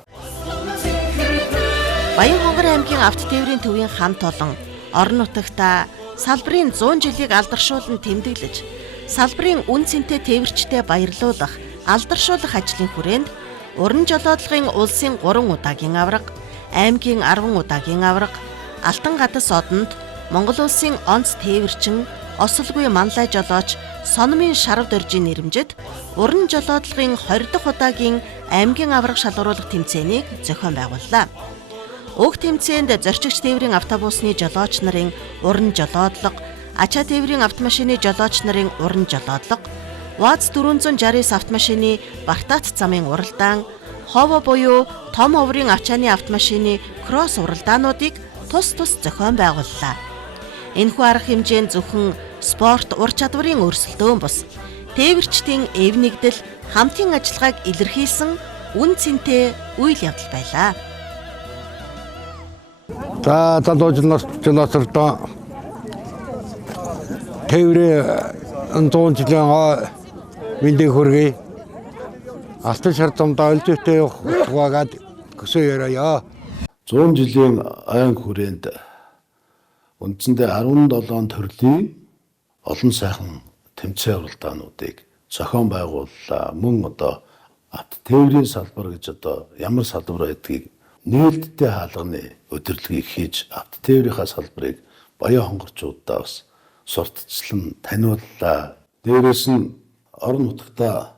Баянгар аймгийн автотээврийн төвийн хамт олон орон нутагта салбарын 100 жилийг алдаршуулан тэмдэглэж, салбарын үн цэнтэй тээвэрчдэд баярлуулах, алдаршуулах ажлын хүрээнд уран жолоодлогын улсын 3 удаагийн аварга, аймгийн 10 удаагийн аварга, Алтан гадас одонд Монгол улсын онц тээвэрчин, осолгүй манлай жолооч Сономын Шарав доржийн нэрэмжит уран жолоодлогын 20 дахь удаагийн аймгийн аварга шалгаруулах тэмцээнийг зохион байгууллаа. Уг тэмцээнд зорчигч тээврийн автобусны жолооч нарын уран жолоодлого, ачаа тээврийн автомашины жолооч нарын уран жолоодлого, ВАЗ 469 автомашины Бартат замын уралдаан, Хово буюу том оврын ачааны автомашины кросс уралдаануудыг тус зохион байгууллаа. Энэхүү арга хэмжээнд зөвхөн спорт ур чадварын өрсөлдөөн бус тээвэрчдийн эв нэгдэл хамтын ажиллагааг илэрхийлсэн үн цэнтэй үйл явдал байлаа. За залуучнаас жолоосордоо тээврийн 100 жилийн мэндийг хүргэе. Алтан шар замдаа өлзөөтэй явахгүйгээд көсөө яриа. 100 жилийн айн хүрээнд үндсэндээ 17 төрлийн олон сайхан тэмцээн уралдаануудыг зохион байгууллаа. Мөн одоо авто тээврийн салбар гэж одоо ямар салбар байдгийг нээлттэй хаалганы удирдлагыг хийж авто тээврийнхаа салбарыг баян хонгорчуудаа бас сурталчлан таниуллаа. Дээрээс нь орон нутгата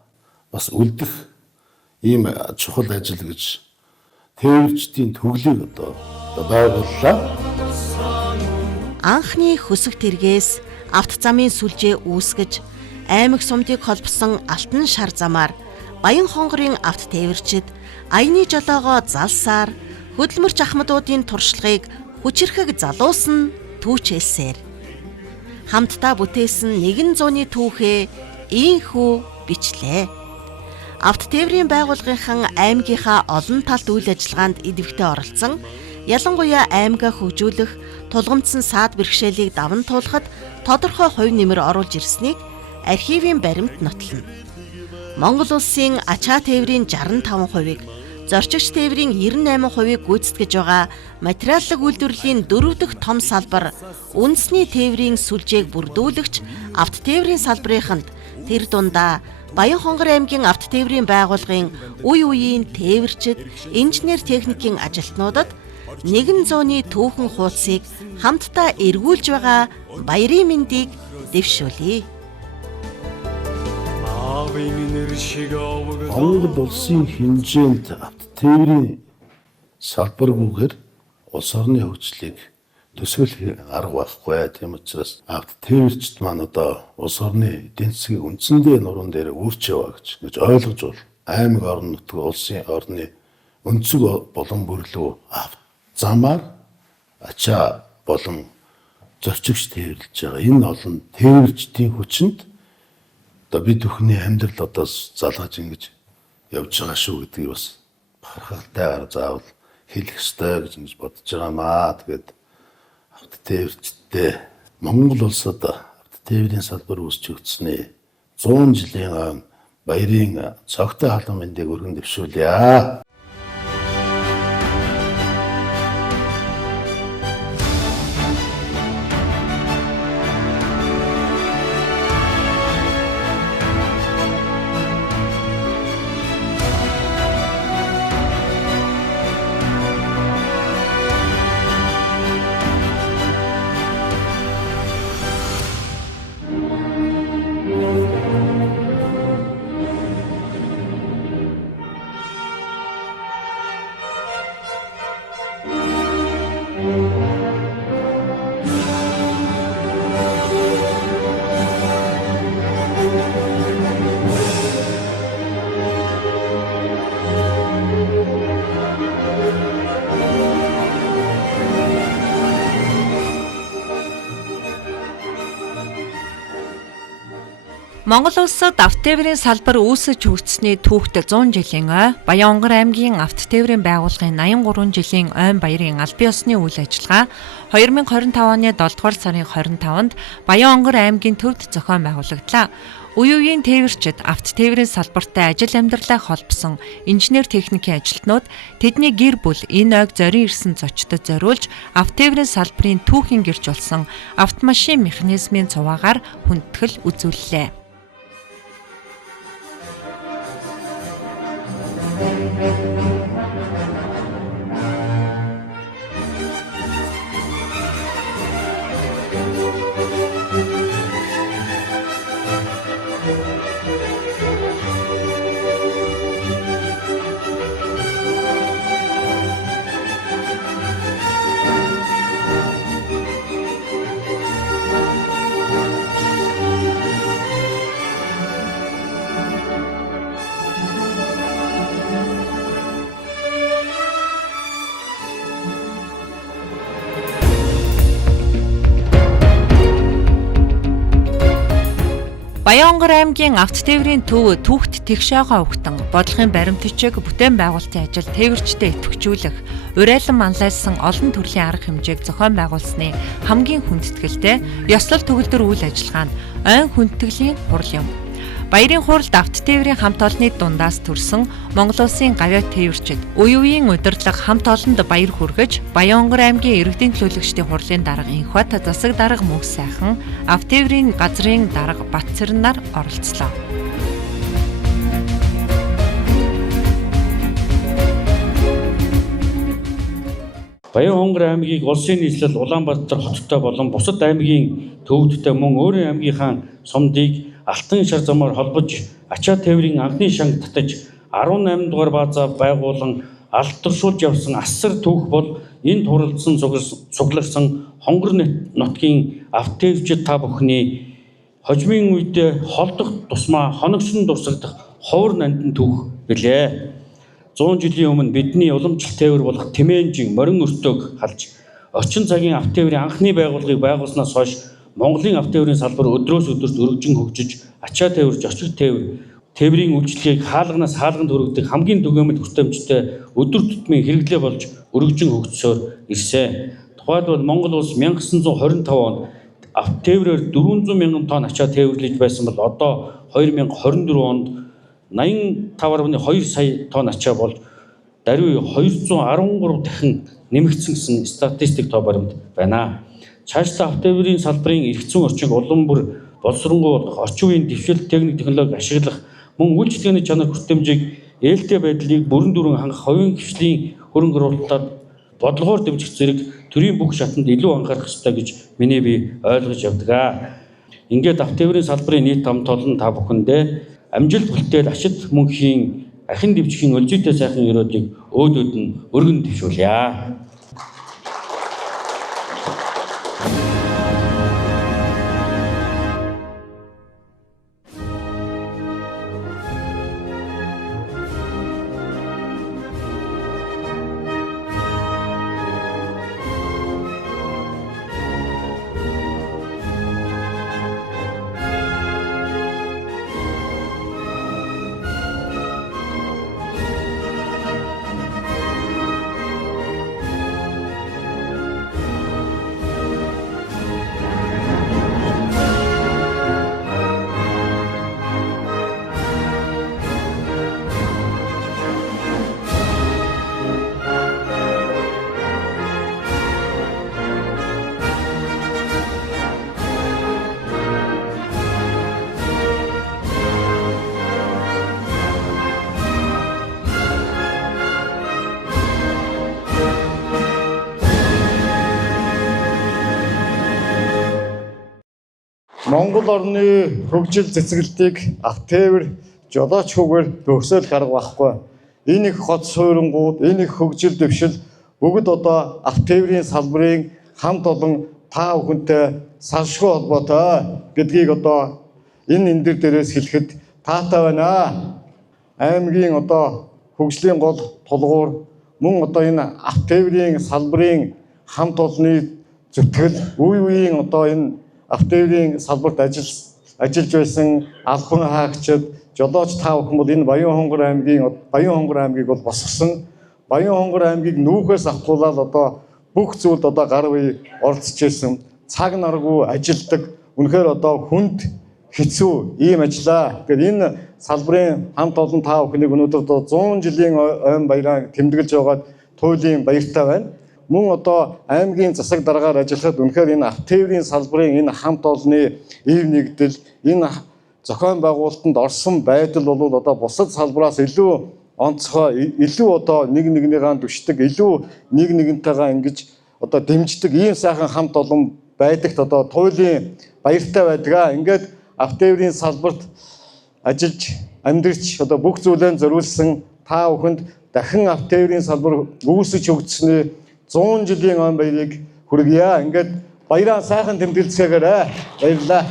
бас үлдэх ийм чухал ажил гэж тээвэрчдийн төглийг одоо байгууллаа. Анхны хөсөг тэргээс авто замын сүлжээ үүсгэж аймаг сумдыг холбосон алтан шар замаар Баян хонгорын авто тээвэрчид аяны жолоогоо залсаар хөдөлмөрч ахмадуудын туршлагыг хүчирхэг залуусан түүчээсээр хамтдаа бүтээсэн 100-ны түүхээ ийхүү бичлээ. Авто тээврийн байгууллагынхан аймгийнхаа олон талт үйл ажиллагаанд идэвхтэй оролцсон, ялангуяа аймгаа хөгжүүлэх тулгамдсан саад бэрхшээлийг даван туулахад тодорхой хувь нэмэр оруулж ирснийг архивын баримт нотлно. Монгол улсын ачаа тээврийн 65%-ийг, зорчигч тээврийн 98%-ийг гүйцэтгэж байгаа материаллык үйлдвэрлэлийн 4 дахь том салбар үндэсний тээврийн сүлжээг бүрдүүлэгч авто тээврийн салбарынханд тэр дундаа Баян хонгор аймгийн авто тээврийн байгууллагын үе үеийн тээвэрчид, инженер техникийн ажилтнуудад 100-ны түүхэн хуудсыг хамтдаа эргүүлж байгаа баярын мэндийг дэвшүүлье. Монгол улсын хэмжээнд авто тээврийн салбаргүйгээр улс орны хөгжлийг төсөөлөх арга байхгүй. Тийм учраас авто тээвэрчд маань одоо улс орны эдийн засгийн үндсэндээ нуруунд дээр үрч яваа гэж ойлгож бол аймаг орон нутаг улсын орны өнцөг болон бүрлүү авто замаар ачаа болон зорчигч тээвэрлэж байгаа. Энэ олон тээвэрчдийн хүчинд одоо бид бүхний амьдрал одоо залгаж ингэж явж байгаа шүү гэдгийг бас бахархалтайгаар заавал хэлэх ёстой гэж ингэж бодож байгаамаа. Тэгээд авто тээвэрчдээ Монгол улсад авто тээврийн салбар үүсч өгснээ 100 жилийн баярын цогтой халуун мэндийг өргөн дэвшүүлье. Монгол улсад авто тээврийн салбар үүсэж хөгжсөний түүхт 100 жилийн ой, Баян хонгор аймгийн авто тээврийн байгууллагын 83 жилийн ойн баярын албан ёсны үйл ажиллагаа 2025 оны 7 дугаар сарын 25-нд Баян хонгор аймгийн төвд зохион байгуулагдлаа. Үе үеийн тээвэрчид авто тээврийн салбартай ажил амьдралаа холбосон инженер техникийн ажилтнууд тэдний гэр бүл энэ ойг зорин ирсэн зочдод зориулж авто тээврийн салбарын түүхийн гэрч болсон автомашин механизмын цуваагаар хүндэтгэл үзүүллээ. Баянгор аймгийн авто тээврийн төв түүхт тэгшаага өгтөн бодлогын баримтчиг бүтээн байгуулалтын ажил тээвэрчтэй идэвхжүүлэх, урайлан манлайлсан олон төрлийн арга хэмжээг зохион байгуулсны хамгийн хүндэтгэлтэй ёслол төгөлдөр үйл ажиллагаа нь ойн хүндэтгэлийн хурал юм. Баярын хурлд авто тээврийн хамт олонны дундаас төрсэн Монгол Улсын гавьяа тээвэрчид үе үеийн удирдлага хамт олонд баяр хүргэж, Баянгор аймгийн иргэдийн төлөөлөгчдийн хурлын дарга Инхбат засаг дарга Мөнх сайхан, авто тээврийн газрын дарга Батцэрэн нар оролцлоо. Баянгор аймгийг улсын нийслэл Улаанбаатар хоттой болон бусад аймгийн төвөгдөлтэй мөн өөрийн аймгийнхаа сумдыг алтан шар замаар холбож ачаа тээврийн анхны шанг татаж 18 дугаар баазаа байгуулан алдаршуулж явсан асар түүх бол энэ туралдсан цугларсан хонгор нутгийн автоэвчид та бүхний хожмын үедээ холдох тусмаа хоногшин дурсагдах ховор нандин түүх билээ. 100 жилийн өмнө бидний уламжлалт тээвэр болох Тэмээнжин морин өртөөг халж орчин цагийн автоэврийн анхны байгууллагыг байгуулснаас хойш Монголын автоэврийн салбар өдрөөс өдөрт өргөжин хөгжиж ачаа тээвэр, жочиг тээврийн үйлчлэгийг хаалганаас хаалганд хүргэдэг хамгийн түгээмэл хүртээмжтэй өдөр тутмын хэрэглээ болж өргөжин хөгжсөөр ирсэн. Тухайлбал Монгол улс 1925 онд автоэврээр 400 мянган тонн ачаа тээвэрлэж байсан бол одоо 2024 онд 85.2 сая тонн ачаа болж даруй 213 дахин нэмэгдсэн гэсэн статистик тоо баримт байна. Цаашдаа автоэврийн салбарын эргэцэн орчинг улам бүр боловсронгуй орчин үеийн дэвшил техник технологи ашиглах мөн үйлчлэгээний чанар хүртээмжийг ээлтэй байдлыг бүрэн дүрэн хангах хувийн хвшлийн хөрөнгө оруулалтад бодлогоор дэмжих зэрэг төрийн бүх шатанд илүү анхаарах ёстой гэж миний би ойлгож явдаг. Ингээд автоэврийн салбарын нийт амт олон та бүхэндээ амжилт бүлтээл ашид мөнхийн ахин дэвжихийн өлзийтэй сайхан өрөөдийг өөдөөд нь өргөн дэвшүүлье. Монгол орны хөгжил цэцгэлтийг автоэвэр жолооч хүүгээр төгсөөл гарга байхгүй. Энэ их хот суурингууд, энэ их хөгжил дэвшил бүгд одоо автоэврийн салбарын хамт олон та бүхэнтэй салшгүй холбоотой гэдгийг одоо энэ дээрээс хэлэхэд таатай байна. Аймгийн одоо хөгжлийн гол тулгуур мөн одоо энэ автоэврийн салбарын хамт олонны зүтгэл үе үеийн одоо энэ автоэврийн салбарт ажиллаж байсан албан хаагчид, жолооч та бүхэн бол энэ Баянгор аймгийг бол босгосон. Баянгор аймгийг нүүхээс авахгүйгээр одоо бүх зүйлд одоо гар бие оролцож байсан. Цаг наргүй ажилдаг. Үнэхээр одоо хүнд хэцүү ийм ажиллаа. Тэгэхээр энэ салбарын хамт олон та бүхнийг өнөөдөр одоо 100 жилийн ойн баяраа тэмдэглэж байгаад туйлын баяртай байна. Мөн одоо аймгийн засаг дараагаар ажиллахад үнэхээр энэ автоэврийн салбарын энэ хамт олонны ив нэгдэл, энэ зохион байгуулалтанд орсон байдал бол одоо бусад салбараас илүү онцгой, илүү одоо нэг нэгнийгаа түшдэг, илүү нэг нэгнтэйгээ ингэж одоо дэмждэг ийм сайхан хамт олон байдагт одоо туйлын баяртай байдаг. Ингээд автоэврийн салбарт ажиллаж амьдарч одоо бүх зүйлээ зориулсан та бүхэнд дахин автоэврийн салбар үүсэж хөгжсөний 100 жилийн он баярыг хүргье. Ингээд баяраа сайхан тэмдэглэцгээгээрэй. Баярлалаа.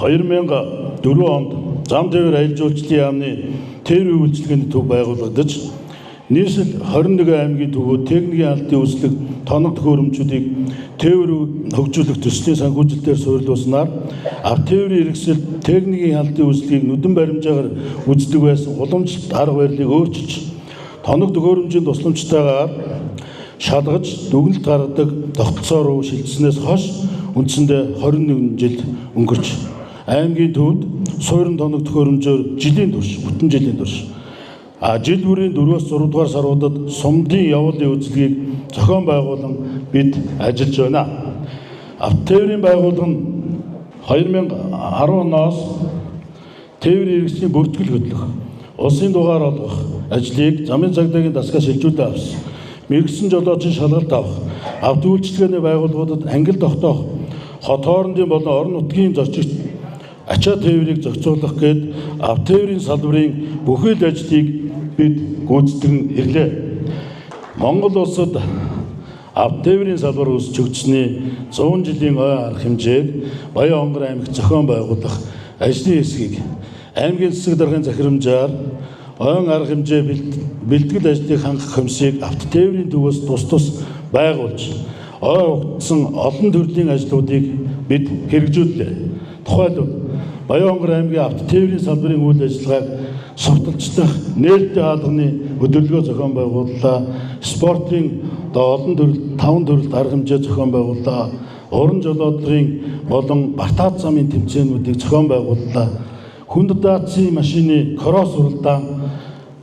2004 онд зам тээвэр аялал жуулчлалын яамны тээврийн үйлчилгээний төв байгуулагдаж нийслэл 21 аймгийн төвөө техникийн албаны үүслэг тоног төхөөрөмжүүдийг тээвэр хөгжүүлэх төслийн санхүүжилтээр суурилуулснаар авто тээврийн хэрэгсэл техникийн халдын үйлчлэгийг нүдэн баримжаагаар үздэг байсан уламжлалт арга барилыг өөрчилж тоног төхөөрөмжийн тусламжтайгаар шалгаж дүгнэлт гаргадаг тогтолцоо руу шилжснээс хойш үндсэндээ 21 жил өнгөрч аймгийн төвд суурин тоног төхөөрөмжөөр бүтэн жилийн турш жил бүрийн 4-6 дугаар саруудад сумдын явуулын үйлчлэгийг зохион байгуулан бид ажиллаж байна. Авто тээврийн байгууллага нь 2010 оноос тээврийн хэрэгслийн бүртгэл хөтлөх, улсын дугаар олгох ажлыг замын цагдаагийн дасгаас шилжүүлэн авсан. Мэргэсэн жолоочийн шалгалт авах, авто үйлчилгээний байгууллагуудад ангил тогтоох, хот хоорондын болон орон нутгийн зорчигч ачаа тээврийг зохицуулах гээд авто тээврийн салбарын бүхэл ажлыг бид гүйцэтгэн ирлээ. Монгол улсад авто тээврийн салбар өсөж хөгжсөний 100 жилийн ой арга хэмжээг Баян-Хонгор аймагт зохион байгуулах ажлын хэсгийг аймгийн засаг даргын захирамжаар ойн арга хэмжээ бэлтгэл ажлыг хангах комиссийг авто тээврийн төвөөс тус байгуулж ой хугацсан олон төрлийн ажлуудыг бид хэрэгжүүллээ. Тухайлбал Баян-Хонгор аймгийн авто тээврийн салбарын үйл ажиллагааг сувталцдах нээлттэй хаалганы хөтөлбөрөө зохион байгууллаа. Спортын олон төрөл 5 төрөлд арга хэмжээ зохион байгууллаа. Уран жолоодлогын болон бартаат замын тэмцээнүүдийг зохион байгууллаа. Хүнд даацын машины кросс уралдаан,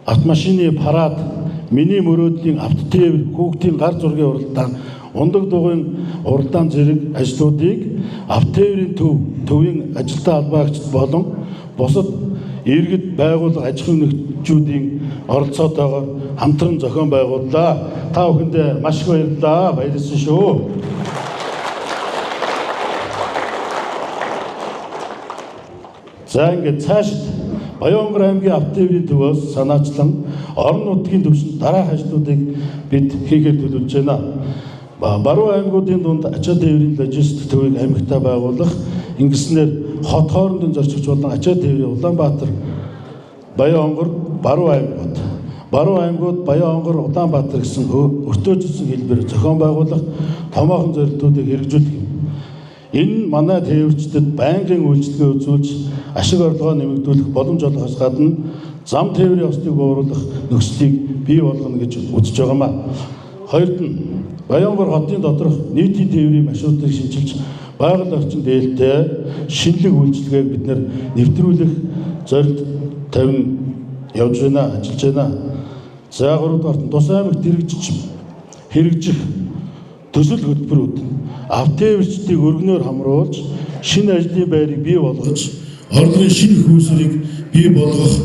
автомашины парад, мини мөрөөдлийн авто тээвэр, хүүхдийн гар зургийн уралдаан, ундаг дугуйн уралдаан зэрэг ажлуудыг авто тээврийн төвийн ажилтаа холбаагчид болон бусад иргэд байгууллага аж ахуйн нэгжүүдийн оролцоотойгоор хамтран зохион байгууллаа. Та бүхэндээ маш их баярлалаа. Баярлалаа шүү. За ингээд цаашид Баян-Хонгор аймгийн авто тээврийн төвөөс санаачлан орон нутгийн түвшинд дараах ажлуудыг бид хийхээр төлөвлөж байна. Баруун аймагуудын дунд ачаа тээврийн логистик төвийг аймагтаа байгуулах, ингэснээр хот хоорондын зорчигч болон ачаа тээврийн Улаанбаатар, Баян-Хонгор, баруун аймагуд Баян-Хонгор, Улаанбаатар гэсэн өртөөжсөн хэлбэр зохион байгуулах томоохон зорилтуудыг хэрэгжүүлэх юм. Энэ манай тээвэрчдэд байнгын үйлчлэгээ үзүүлж ашиг орлогоо нэмэгдүүлэх боломж олгохоос гадна зам тээврийн ослыг бууруулах нөхцөлийг бий болгоно гэж үзэж байгаамаа. Хоёрд нь Баян-Хонгор хотын доторх нийтийн тээврийн маршрутыг шинжилж байгаль орчин дээлтэй шинэлэг үйлчлэгээг бид нэвтрүүлэх зорилт тавин явж байна, ажиллаж байна. За 3 дугаарт тус аймагт хэрэгжих төсөл хөтөлбөрүүд авто тээвэрчдийг өргөнөөр хамруулж шинэ ажлын байрыг бий болгож орлогын шинэ их үүсвэрийг бий болгох,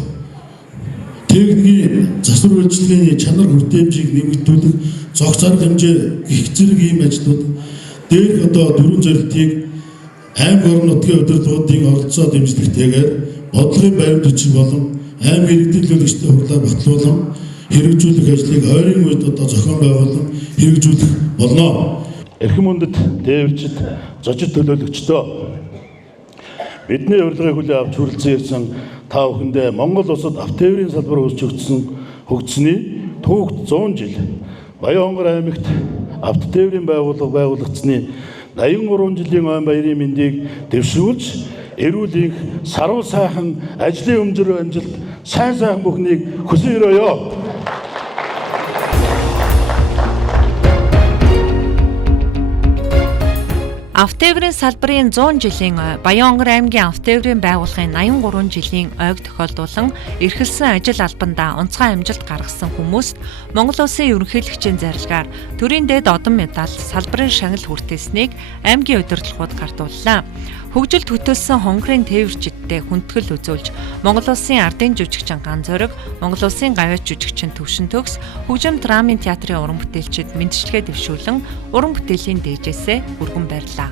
техникийн засвар үйлчилгээний чанар хүртээмжийг нэмэгдүүлэх, зохиц арга хэмжээ гих зэрэг ийм ажлууд дээрх 4 зорилтыг аймаг орон нутгийн удирдлагуудын оролцоо дэмжлэгтэйгээр бодлогын баримт бичиг болон аймгийн иргэдүүлэгчтэй хурлаар батлуулан хэрэгжүүлэх ажлыг ойрын үед зохион байгуулан хэрэгжүүлэх болно. Эрхэм хүндэт тээвэрчид, зочид төлөөлөгчдөө бидний урилгыг хүлээн авч хүрэлцэн ирсэн та бүхэндээ Монгол улсад авто тээврийн салбар өсөж хөгжсөний түүхт 100 жил Баян-Хонгор аймагт авто тээврийн байгууллага байгуулагдсны 83 жилийн ой баярын мэндийг дэвшүүлж эрүүл энх, саруу сайхан ажлын өмжөр амжилт, сайн бүхнийг хүсэн өрөөё. Авто тээврийн салбарын 100 жилийн ой, Баян-Хонгор аймгийн авто тээврийн байгууллагын 83 жилийн ойг тохиолдуулан эрхэлсэн ажил албандаа онцгой амжилт гаргасан хүмүүст Монгол Улсын ерөнхийлөгчийн зарилгаар төрийн дээд одон медаль, салбарын шагнал хүртээснийг аймгийн удирдлагууд гардууллаа. Хөгжилд хөтөлсөн хонгорын тээвэрчидтэй хүндэтгэл үзүүлж Монгол Улсын ардын жүжигчин Ган Зориг, Монгол Улсын гавьяа жүжигчин Төвшин Төгс, Хөгжим драмын театрын уран бүтээлчид мэндчилгээ дэвшүүлэн уран бүтээлийн дээжээсээ өргөн барьлаа.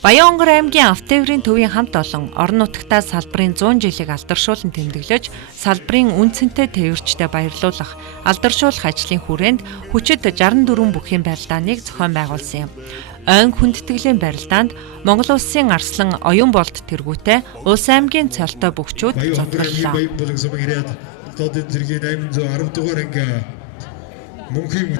Баянгор аймгийн Автотээврийн төвийн хамт олон орон нутгатаа салбарын 100 жилиг алдаршуулан тэмдэглэж, салбарын үнцэнтэй тээвэрчдэд баярлуулах, алдаршуулах ажлын хүрээнд хүчит 64 бүхийн барилдааныг зохион байгуулсан юм. Ойн хүндэтгэлийн барилдаанд Монгол улсын арслан оюун болт тэргүүтээ Улс аймгийн цолтой бөхчүүд зодголлоо. Одоо зэргийн 810 дугаар анги мөнхийн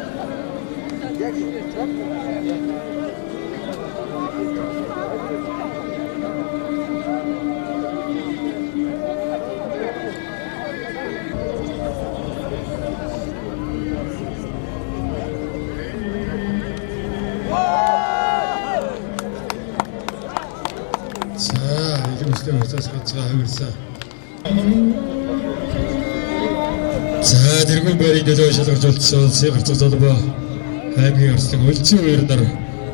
За тэргүүн байрын төлөө шалгарч үлдсэн улсын гарцаг толгой аймгийн арслан өлзийн үернэр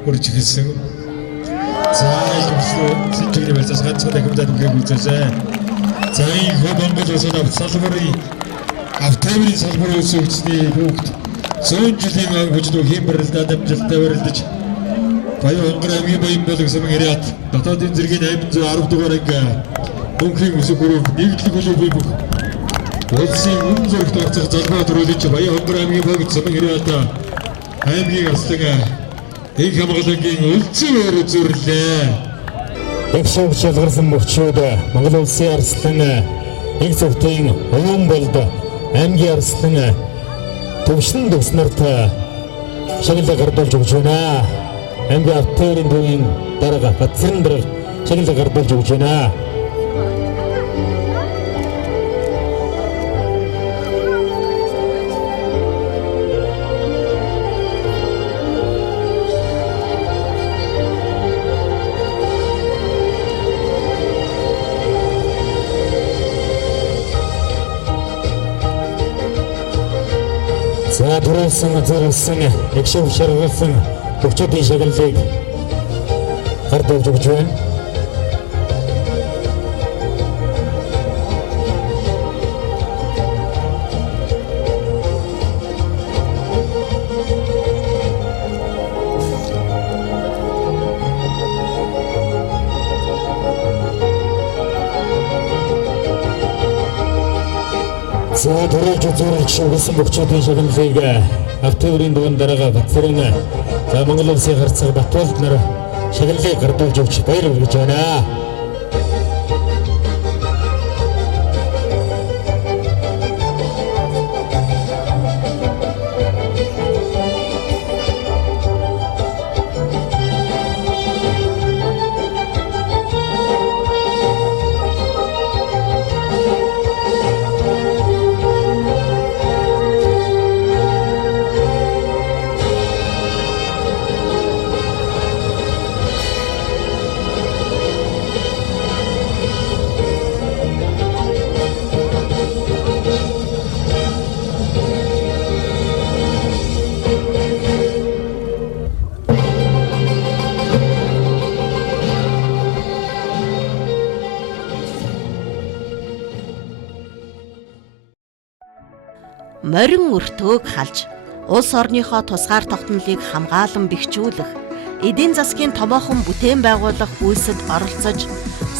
үрж эхэлсэн. За сэтгүүрийн барьцаас ганцхан дахимдаад үгийг үзүүлсэн. За энэ Монгол улсад салбарын автотээврийн салбарын үс өгчний бүгд 100 жилийн хүчтэй хэмбэрэлдээд амжилттай барилдаж Баянгор аймгийн баян болгосон ирээд дотоодын зэргийн 810 дугаар анги мөнхийн үсэг бүрэг нэгдлэг үлээ бүх улсын үн зөвхөн орцох залбаа төрүүлж Баянгор аймгийн богдсон ирээд аймгийн арслан их хамгааллагын өлзийн өөр үзүүллээ. Их шалгарсан бөхчүүд Монгол улсын арслан их зөвхөн оюун болд аймгийн арслан төвшин дэвснэрт шагналыг гардуулж өгч байна. Аймгийн автотээврийн төвийн дарга Батцэрэн дарга шагналыг гардуулж өгч байна. За түрүүлсэн зэрэлсэн их шалгарсан бөхчүүдийн шагналыг гардуулж өгч байна. За түрүүлж үзүүлж өгсөн бөхчүүдийн шагналыг автотээврийн төвийн дарга Батцэрэн за Монгол улсын гарцаг Батболд нар шагналыг гардуулж өгч баяр хүргэж байна. Морин өртөөг халж, улс орныхоо тусгаар тогтнолыг хамгаалан бэхжүүлэх, эдийн засгийн томоохон бүтээн байгуулах үйлсэд оролцож,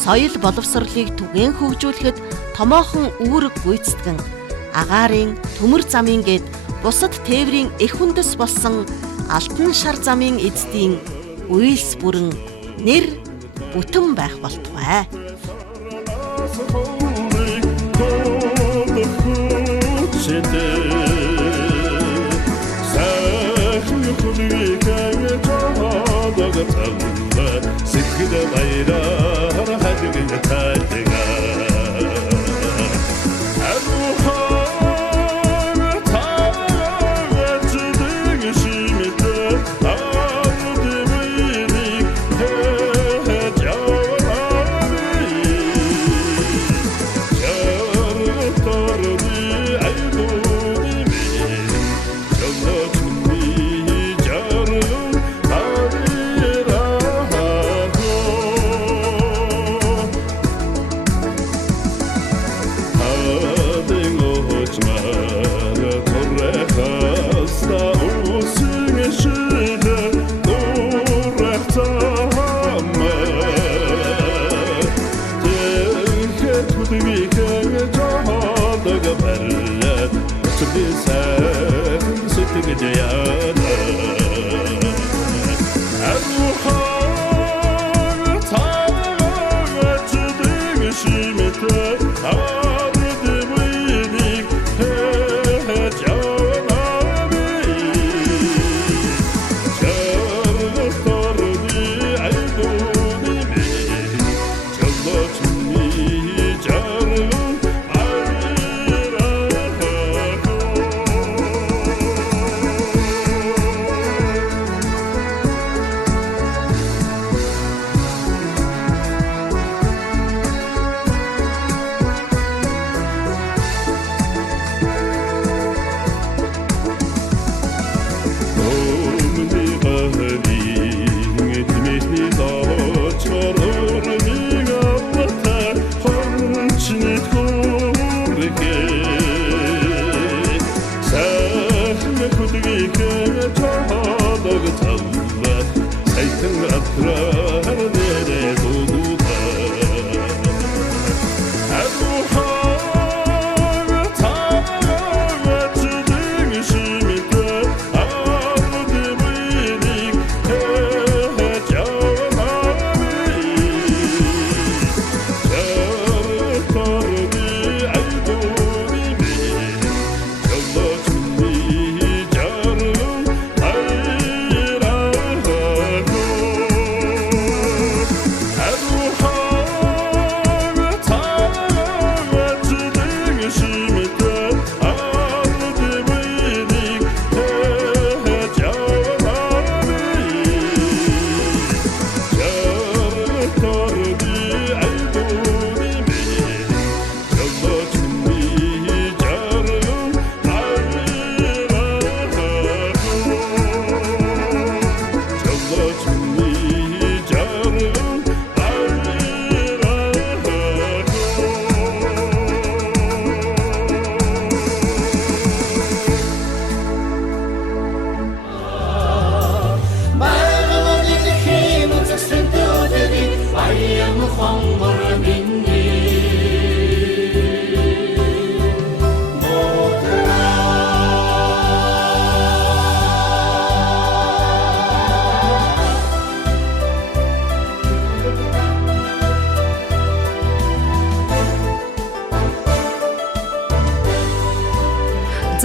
соёл боловсролыг түгээн хөгжүүлэхэд томоохон үүрэг гүйцэтгэн, агаарын, төмөр замын гээд бусад тээврийн эх үндэс болсон алтан шар замын эзэдийн үйлс бүрэн нэр бүтэн байх болтугай.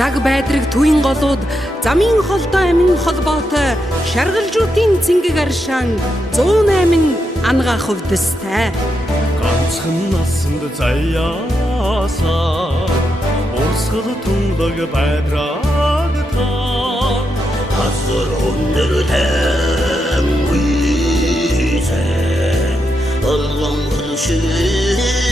Заг байдраг төвийн голууд замын холдоо амин холбоотой шаргалжуудын цэнгэг аршаан 108 ангаа хувьдастай. Ганцхан насанд заяасаа урсгал тундаг байдраг та асар өндөр тэмгүйсэн олгон хөлшөө